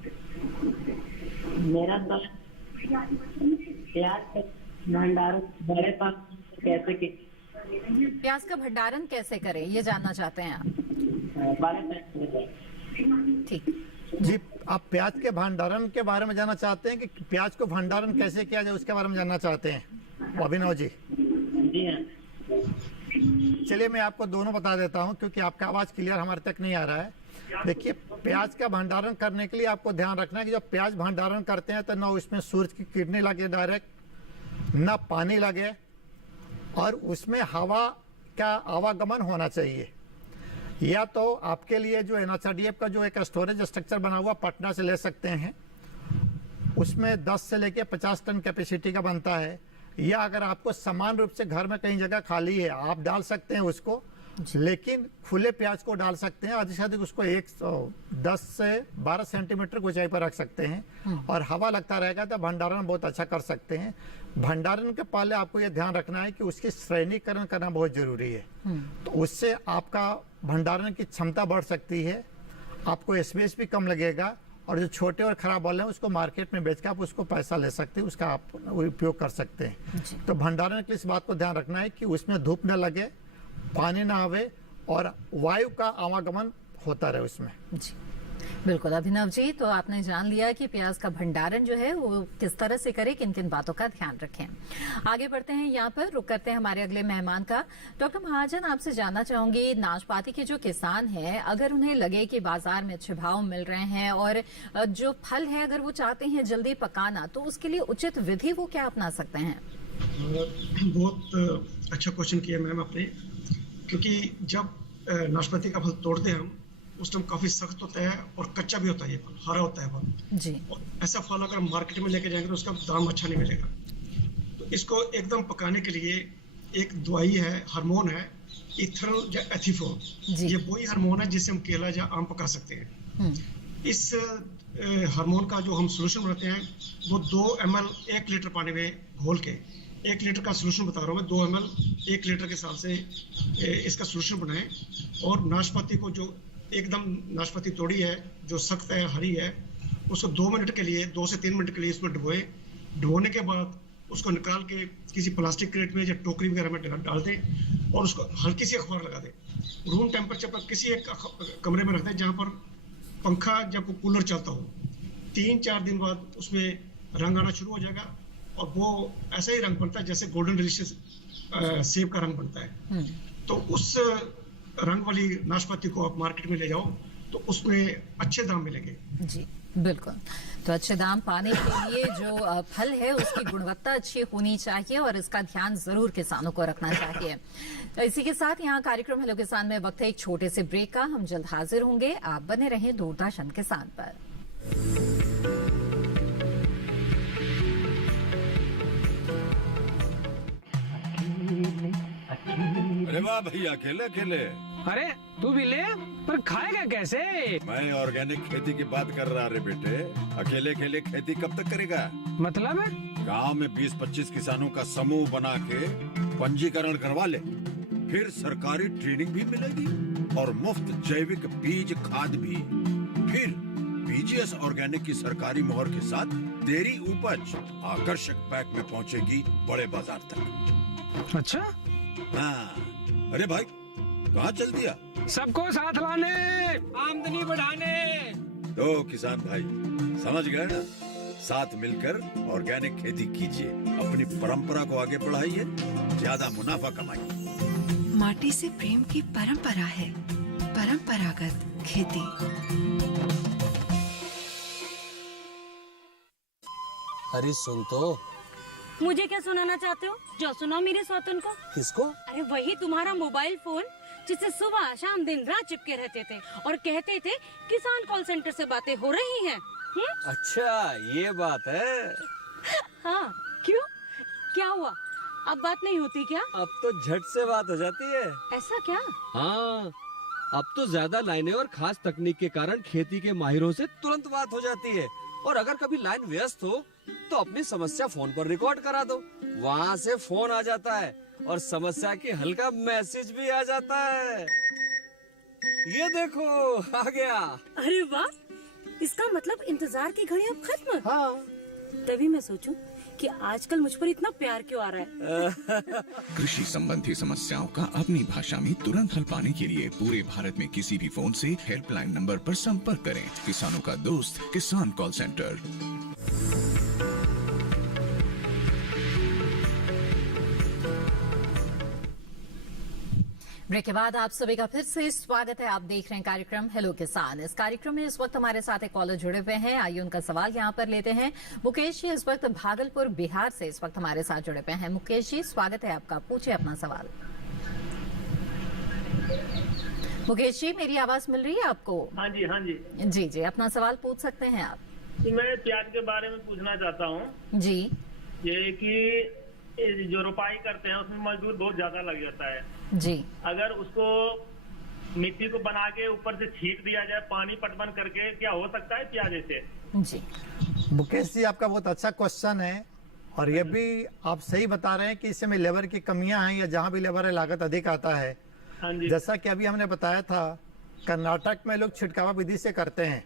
मेरा सवाल प्याज भंडारण बड़े पास कैसे की? प्याज का भंडारण कैसे करें, ये जानना चाहते हैं आप? ठीक जी, आप प्याज के भंडारण के बारे में जानना चाहते हैं कि प्याज को भंडारण कैसे किया जाए, उसके बारे में जानना चाहते हैं अभिनव जी? जी हाँ। चलिए मैं आपको दोनों बता देता हूं, क्योंकि आपका आवाज क्लियर हमारे तक नहीं आ रहा है। देखिए, प्याज का भंडारण करने के लिए आपको ध्यान रखना है कि जब प्याज भंडारण करते हैं तो ना उसमें सूरज की किरणें लगे डायरेक्ट, ना पानी लगे, और उसमें हवा का आवागमन होना चाहिए। या तो आपके लिए जो NHRDF का जो एक स्टोरेज स्ट्रक्चर बना हुआ पटना से ले सकते हैं, उसमें 10 से लेके 50 टन कैपेसिटी का बनता है। या अगर आपको समान रूप से घर में कहीं जगह खाली है, आप डाल सकते हैं उसको, लेकिन खुले प्याज को डाल सकते हैं। अधिक से अधिक उसको 10 से 12 सेंटीमीटर ऊंचाई पर रख सकते हैं और हवा लगता रहेगा तो भंडारण बहुत अच्छा कर सकते हैं। भंडारण के पहले आपको यह ध्यान रखना है कि उसकी श्रेणीकरण करना बहुत जरूरी है। तो उससे आपका भंडारण की क्षमता बढ़ सकती है, आपको स्पेस भी कम लगेगा, और जो छोटे और खराब वाले हैं उसको मार्केट में बेच के आप उसको पैसा ले सकते हैं, उसका आप उपयोग कर सकते हैं। तो भंडारण के इस बात को ध्यान रखना है कि उसमें धूप न लगे, पानी ना आवे और वायु का आवागमन होता रहे उसमें। जी बिल्कुल अभिनव जी, तो आपने जान लिया कि प्याज का भंडारण जो है वो किस तरह से करें, किन किन बातों का ध्यान रखें। आगे बढ़ते हैं, यहाँ पर रुक करते हैं हमारे अगले मेहमान का। डॉक्टर महाजन, आपसे जानना चाहूंगी, नाशपाती के जो किसान हैं, अगर उन्हें लगे कि बाजार में अच्छे भाव मिल रहे हैं और जो फल है अगर वो चाहते हैं जल्दी पकाना, तो उसके लिए उचित विधि वो क्या अपना सकते हैं? बहुत अच्छा क्वेश्चन किया मैम आपने, क्योंकि जब नाशपाती का फल तोड़ते हैं हम, उस टाइम काफी सख्त होता है और कच्चा भी होता है, ये फल हरा होता है फल जी। और ऐसा फल अगर हम मार्केट में लेके जाएंगे तो उसका दाम अच्छा नहीं मिलेगा। तो इसको एकदम पकाने के लिए एक दवाई है, हार्मोन है, इथेनॉल या एथिफोन। ये वही हार्मोन है जिससे हम केला या आम पका सकते हैं। इस हार्मोन का जो हम सोल्यूशन बनाते हैं वो 2 ml 1 लीटर पानी में घोल के, 1 लीटर का सोल्यूशन बता रहा हूँ मैं, 2 ml 1 लीटर के हिसाब से इसका सोल्यूशन बनाएं। और नाशपाती को, जो एकदम नाशपाती तोड़ी है, जो सख्त है, हरी है, उसको 2 मिनट के लिए, 2 से 3 मिनट के लिए इसमें डुबोए। डुबोने के बाद उसको निकाल के किसी प्लास्टिक क्रेट में या टोकरी वगैरह में डाल दें और उसको हल्की सी अखबार लगा दें। रूम टेम्परेचर पर किसी एक कमरे में रख दें जहाँ पर पंखा या कूलर चलता हो। 3-4 दिन बाद उसमें रंग आना शुरू हो जाएगा और वो ऐसा ही रंग बनता है जैसे गोल्डन डिलीशियस सेब का रंग बनता है। तो उस रंग वाली नाशपाती को आप मार्केट में ले जाओ तो उसमें अच्छे दाम मिलेंगे। जी बिल्कुल, तो अच्छे दाम पाने के लिए जो फल है उसकी गुणवत्ता अच्छी होनी चाहिए और इसका ध्यान जरूर किसानों को रखना चाहिए। तो इसी के साथ यहाँ कार्यक्रम हेलो किसान में वक्त है एक छोटे से ब्रेक का। हम जल्द हाजिर होंगे, आप बने रहें दूरदर्शन किसान पर। अरे वाह भैया, अकेले अकेले। अरे तू भी ले, पर खाएगा कैसे? मैं ऑर्गेनिक खेती की बात कर रहा रे बेटे। अकेले अकेले खेती कब तक करेगा? मतलब है गांव में 20-25 किसानों का समूह बना के पंजीकरण करवा ले, फिर सरकारी ट्रेनिंग भी मिलेगी और मुफ्त जैविक बीज खाद भी। फिर BGS ऑर्गेनिक की सरकारी मोहर के साथ तेरी उपज आकर्षक पैक में पहुंचेगी बड़े बाजार तक। अच्छा हाँ, अरे भाई कहाँ चल दिया? सबको साथ लाने, आमदनी बढ़ाने। तो किसान भाई समझ गए ना? साथ मिलकर ऑर्गेनिक खेती कीजिए, अपनी परंपरा को आगे बढ़ाइए, ज्यादा मुनाफा कमाइए। माटी से प्रेम की परंपरा है परंपरागत खेती। अरे सुन तो, मुझे क्या सुनाना चाहते हो? जो सुनाओ मेरे सौतन को। किसको? अरे वही तुम्हारा मोबाइल फोन जिससे सुबह शाम दिन रात चिपके रहते थे और कहते थे किसान कॉल सेंटर से बातें हो रही हैं। अच्छा ये बात है। हाँ, क्यों, क्या हुआ? अब बात नहीं होती क्या? अब तो झट से बात हो जाती है। ऐसा क्या? हाँ, अब तो ज्यादा लाइनें और खास तकनीक के कारण खेती के माहिरों से तुरंत बात हो जाती है। और अगर कभी लाइन व्यस्त हो तो अपनी समस्या फोन पर रिकॉर्ड करा दो, वहाँ से फोन आ जाता है और समस्या के हल का मैसेज भी आ जाता है। ये देखो आ गया। अरे वाह, इसका मतलब इंतजार की घड़ी अब खत्म। हाँ। तभी मैं सोचूं कि आजकल मुझ पर इतना प्यार क्यों आ रहा है। कृषि संबंधी समस्याओं का अपनी भाषा में तुरंत हल पाने के लिए पूरे भारत में किसी भी फोन से हेल्पलाइन नंबर पर संपर्क करें। किसानों का दोस्त किसान कॉल सेंटर। ब्रेक के बाद आप सभी का फिर से स्वागत है। आप देख रहे हैं कार्यक्रम हेलो किसान। इस कार्यक्रम में इस वक्त हमारे साथ एक कॉलर जुड़े हुए हैं। आइए उनका सवाल यहाँ पर लेते हैं। मुकेश जी इस वक्त भागलपुर बिहार से इस वक्त हमारे साथ जुड़े हुए हैं। मुकेश जी स्वागत है आपका, पूछिए अपना सवाल। मुकेश जी मेरी आवाज मिल रही है आपको? हाँ जी, हाँ जी। जी जी, अपना सवाल पूछ सकते हैं आप। मैं प्याज के बारे में पूछना चाहता हूँ जी। ये कि जो रोपाई करते हैं उसमें मजदूर बहुत ज्यादा लग जाता है जी। अगर उसको मिट्टी को बना के ऊपर से छीट दिया जाए पानी पटवन करके, क्या हो सकता है प्याज ऐसे? जी मुकेश जी आपका बहुत अच्छा क्वेश्चन है और ये भी आप सही बता रहे हैं कि इसमें लेबर की कमियां हैं या जहाँ भी लेबर है लागत अधिक आता है। हाँ जी। जैसा कि अभी हमने बताया था, कर्नाटक में लोग छिड़कावा विधि से करते हैं।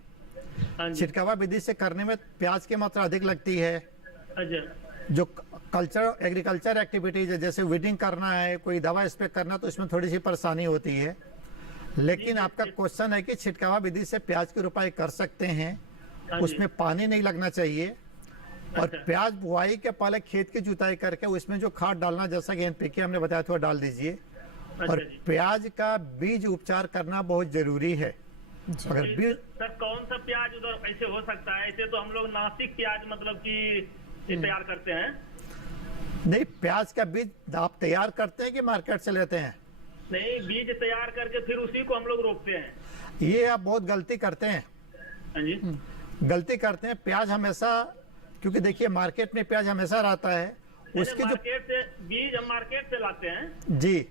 हाँ जी। छिड़कावा विधि से करने में प्याज की मात्रा अधिक लगती है। अच्छा। जो कल्चर एग्रीकल्चर एक्टिविटीज है जैसे वीडिंग करना है, कोई दवा स्प्रे करना, तो इसमें थोड़ी सी परेशानी होती है। लेकिन आपका क्वेश्चन है कि छिड़कावा विधि से प्याज की रोपाई कर सकते हैं, उसमें पानी नहीं लगना चाहिए और प्याज बुआई के पहले खेत की जुताई करके उसमें जो खाद डालना, जैसा कि एनपीके हमने बताया था, डाल दीजिए। और प्याज का बीज उपचार करना बहुत जरूरी है। अगर बीज सर कौन सा प्याज उधर ऐसे हो सकता है? ऐसे तो हम लोग नासिक प्याज मतलब कि तैयार करते हैं। नहीं, प्याज का बीज आप तैयार करते हैं कि मार्केट से लेते हैं? नहीं, बीज तैयार करके फिर उसी को हम लोग रोपते हैं। ये आप बहुत गलती करते हैं। हाँ जी। गलती करते हैं। प्याज हमेशा, क्योंकि देखिए मार्केट में प्याज हमेशा रहता है, उसके जो मार्केट से बीज हम मार्केट से लाते हैं। जी,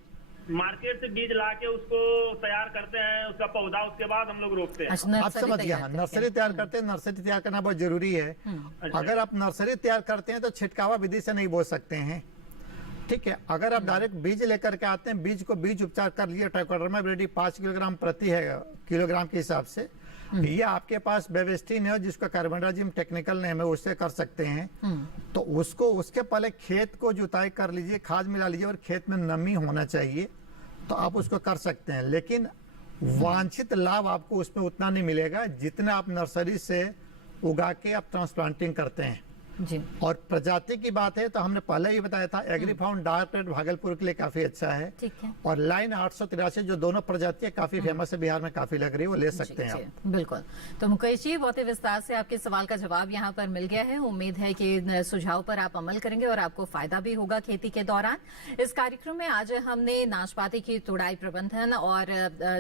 मार्केट से बीज लाके उसको तैयार करते हैं, उसका पौधा, उसके बाद हम लोग रोपते हैं। आप समझ गए। हाँ, नर्सरी तैयार करते हैं। नर्सरी तैयार करना बहुत जरूरी है। अगर आप नर्सरी तैयार करते हैं तो छिटकावा विधि से नहीं बो सकते हैं, ठीक है। अगर आप डायरेक्ट बीज लेकर के आते हैं, बीज को बीज उपचार कर लिए, ट्राइकोडर्मा विरिडी 5 किलोग्राम प्रति है किलोग्राम के हिसाब से, ये आपके पास बेवेस्टिन है जिसका कार्बेंडाजिम टेक्निकल नेम है, उससे कर सकते हैं। तो उसको उसके पहले खेत को जुताई कर लीजिए, खाद मिला लीजिए और खेत में नमी होना चाहिए, तो आप उसको कर सकते हैं। लेकिन वांछित लाभ आपको उसमें उतना नहीं मिलेगा जितना आप नर्सरी से उगा के आप ट्रांसप्लांटिंग करते हैं। जी। और प्रजाति की बात है तो हमने पहले ही बताया था, एग्रीफाउंड डार्क रेड भागलपुर के लिए काफी अच्छा है। ठीक है। और लाइन 883 जो दोनों प्रजातियां काफी फेमस है, बिहार में काफी लग रही है, वो ले सकते हैं आप। बिल्कुल। तो मुकेश जी बहुत ही विस्तार से आपके सवाल का जवाब यहाँ पर मिल गया है। उम्मीद है कि सुझाव पर आप अमल करेंगे और आपको फायदा भी होगा खेती के दौरान। इस कार्यक्रम में आज हमने नाशपाती की तुड़ाई प्रबंधन और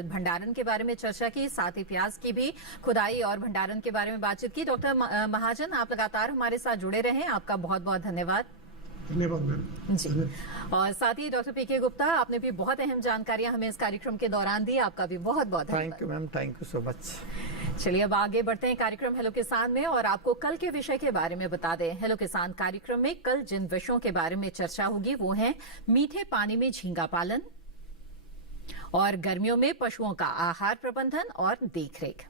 भंडारण के बारे में चर्चा की, साथ ही प्याज की भी खुदाई और भंडारण के बारे में बातचीत की। डॉक्टर महाजन आप लगातार हमारे साथ जुड़े रहे, आपका बहुत बहुत धन्यवाद। धन्यवाद मैम जी। और साथ ही डॉक्टर पीके गुप्ता, आपने भी बहुत अहम जानकारियां हमें इस कार्यक्रम के दौरान दी, आपका भी बहुत बहुत धन्यवाद। Thank you ma'am, thank you so much. चलिए अब आगे बढ़ते हैं कार्यक्रम हेलो किसान में और आपको कल के विषय के बारे में बता दें। हेलो किसान कार्यक्रम में कल जिन विषयों के बारे में चर्चा होगी वो है मीठे पानी में झींगा पालन और गर्मियों में पशुओं का आहार प्रबंधन और देखरेख।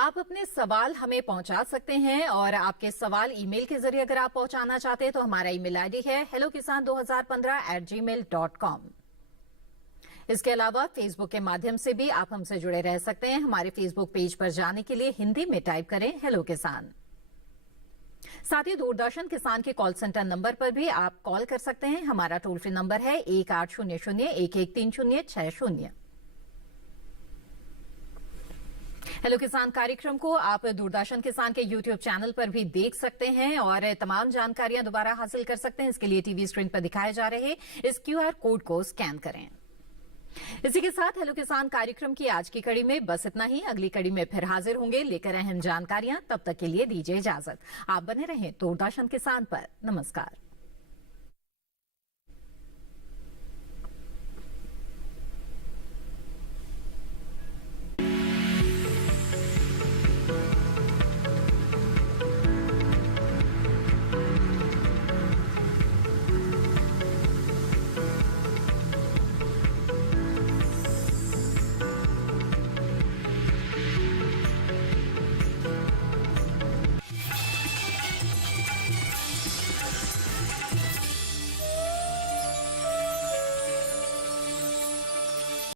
आप अपने सवाल हमें पहुंचा सकते हैं और आपके सवाल ईमेल के जरिए अगर आप पहुंचाना चाहते हैं तो हमारा ईमेल आईडी है hellokisan2015@gmail.com। इसके अलावा फेसबुक के माध्यम से भी आप हमसे जुड़े रह सकते हैं। हमारे फेसबुक पेज पर जाने के लिए हिंदी में टाइप करें हेलो किसान। साथ ही दूरदर्शन किसान के कॉल सेंटर नंबर पर भी आप कॉल कर सकते हैं। हमारा टोल फ्री नंबर है 1800-113060। हेलो किसान कार्यक्रम को आप दूरदर्शन किसान के YouTube चैनल पर भी देख सकते हैं और तमाम जानकारियां दोबारा हासिल कर सकते हैं। इसके लिए टीवी स्क्रीन पर दिखाए जा रहे इस QR कोड को स्कैन करें। इसी के साथ हेलो किसान कार्यक्रम की आज की कड़ी में बस इतना ही। अगली कड़ी में फिर हाजिर होंगे लेकर अहम जानकारियां। तब तक के लिए दीजिए इजाजत। आप बने रहें दूरदर्शन किसान पर। नमस्कार।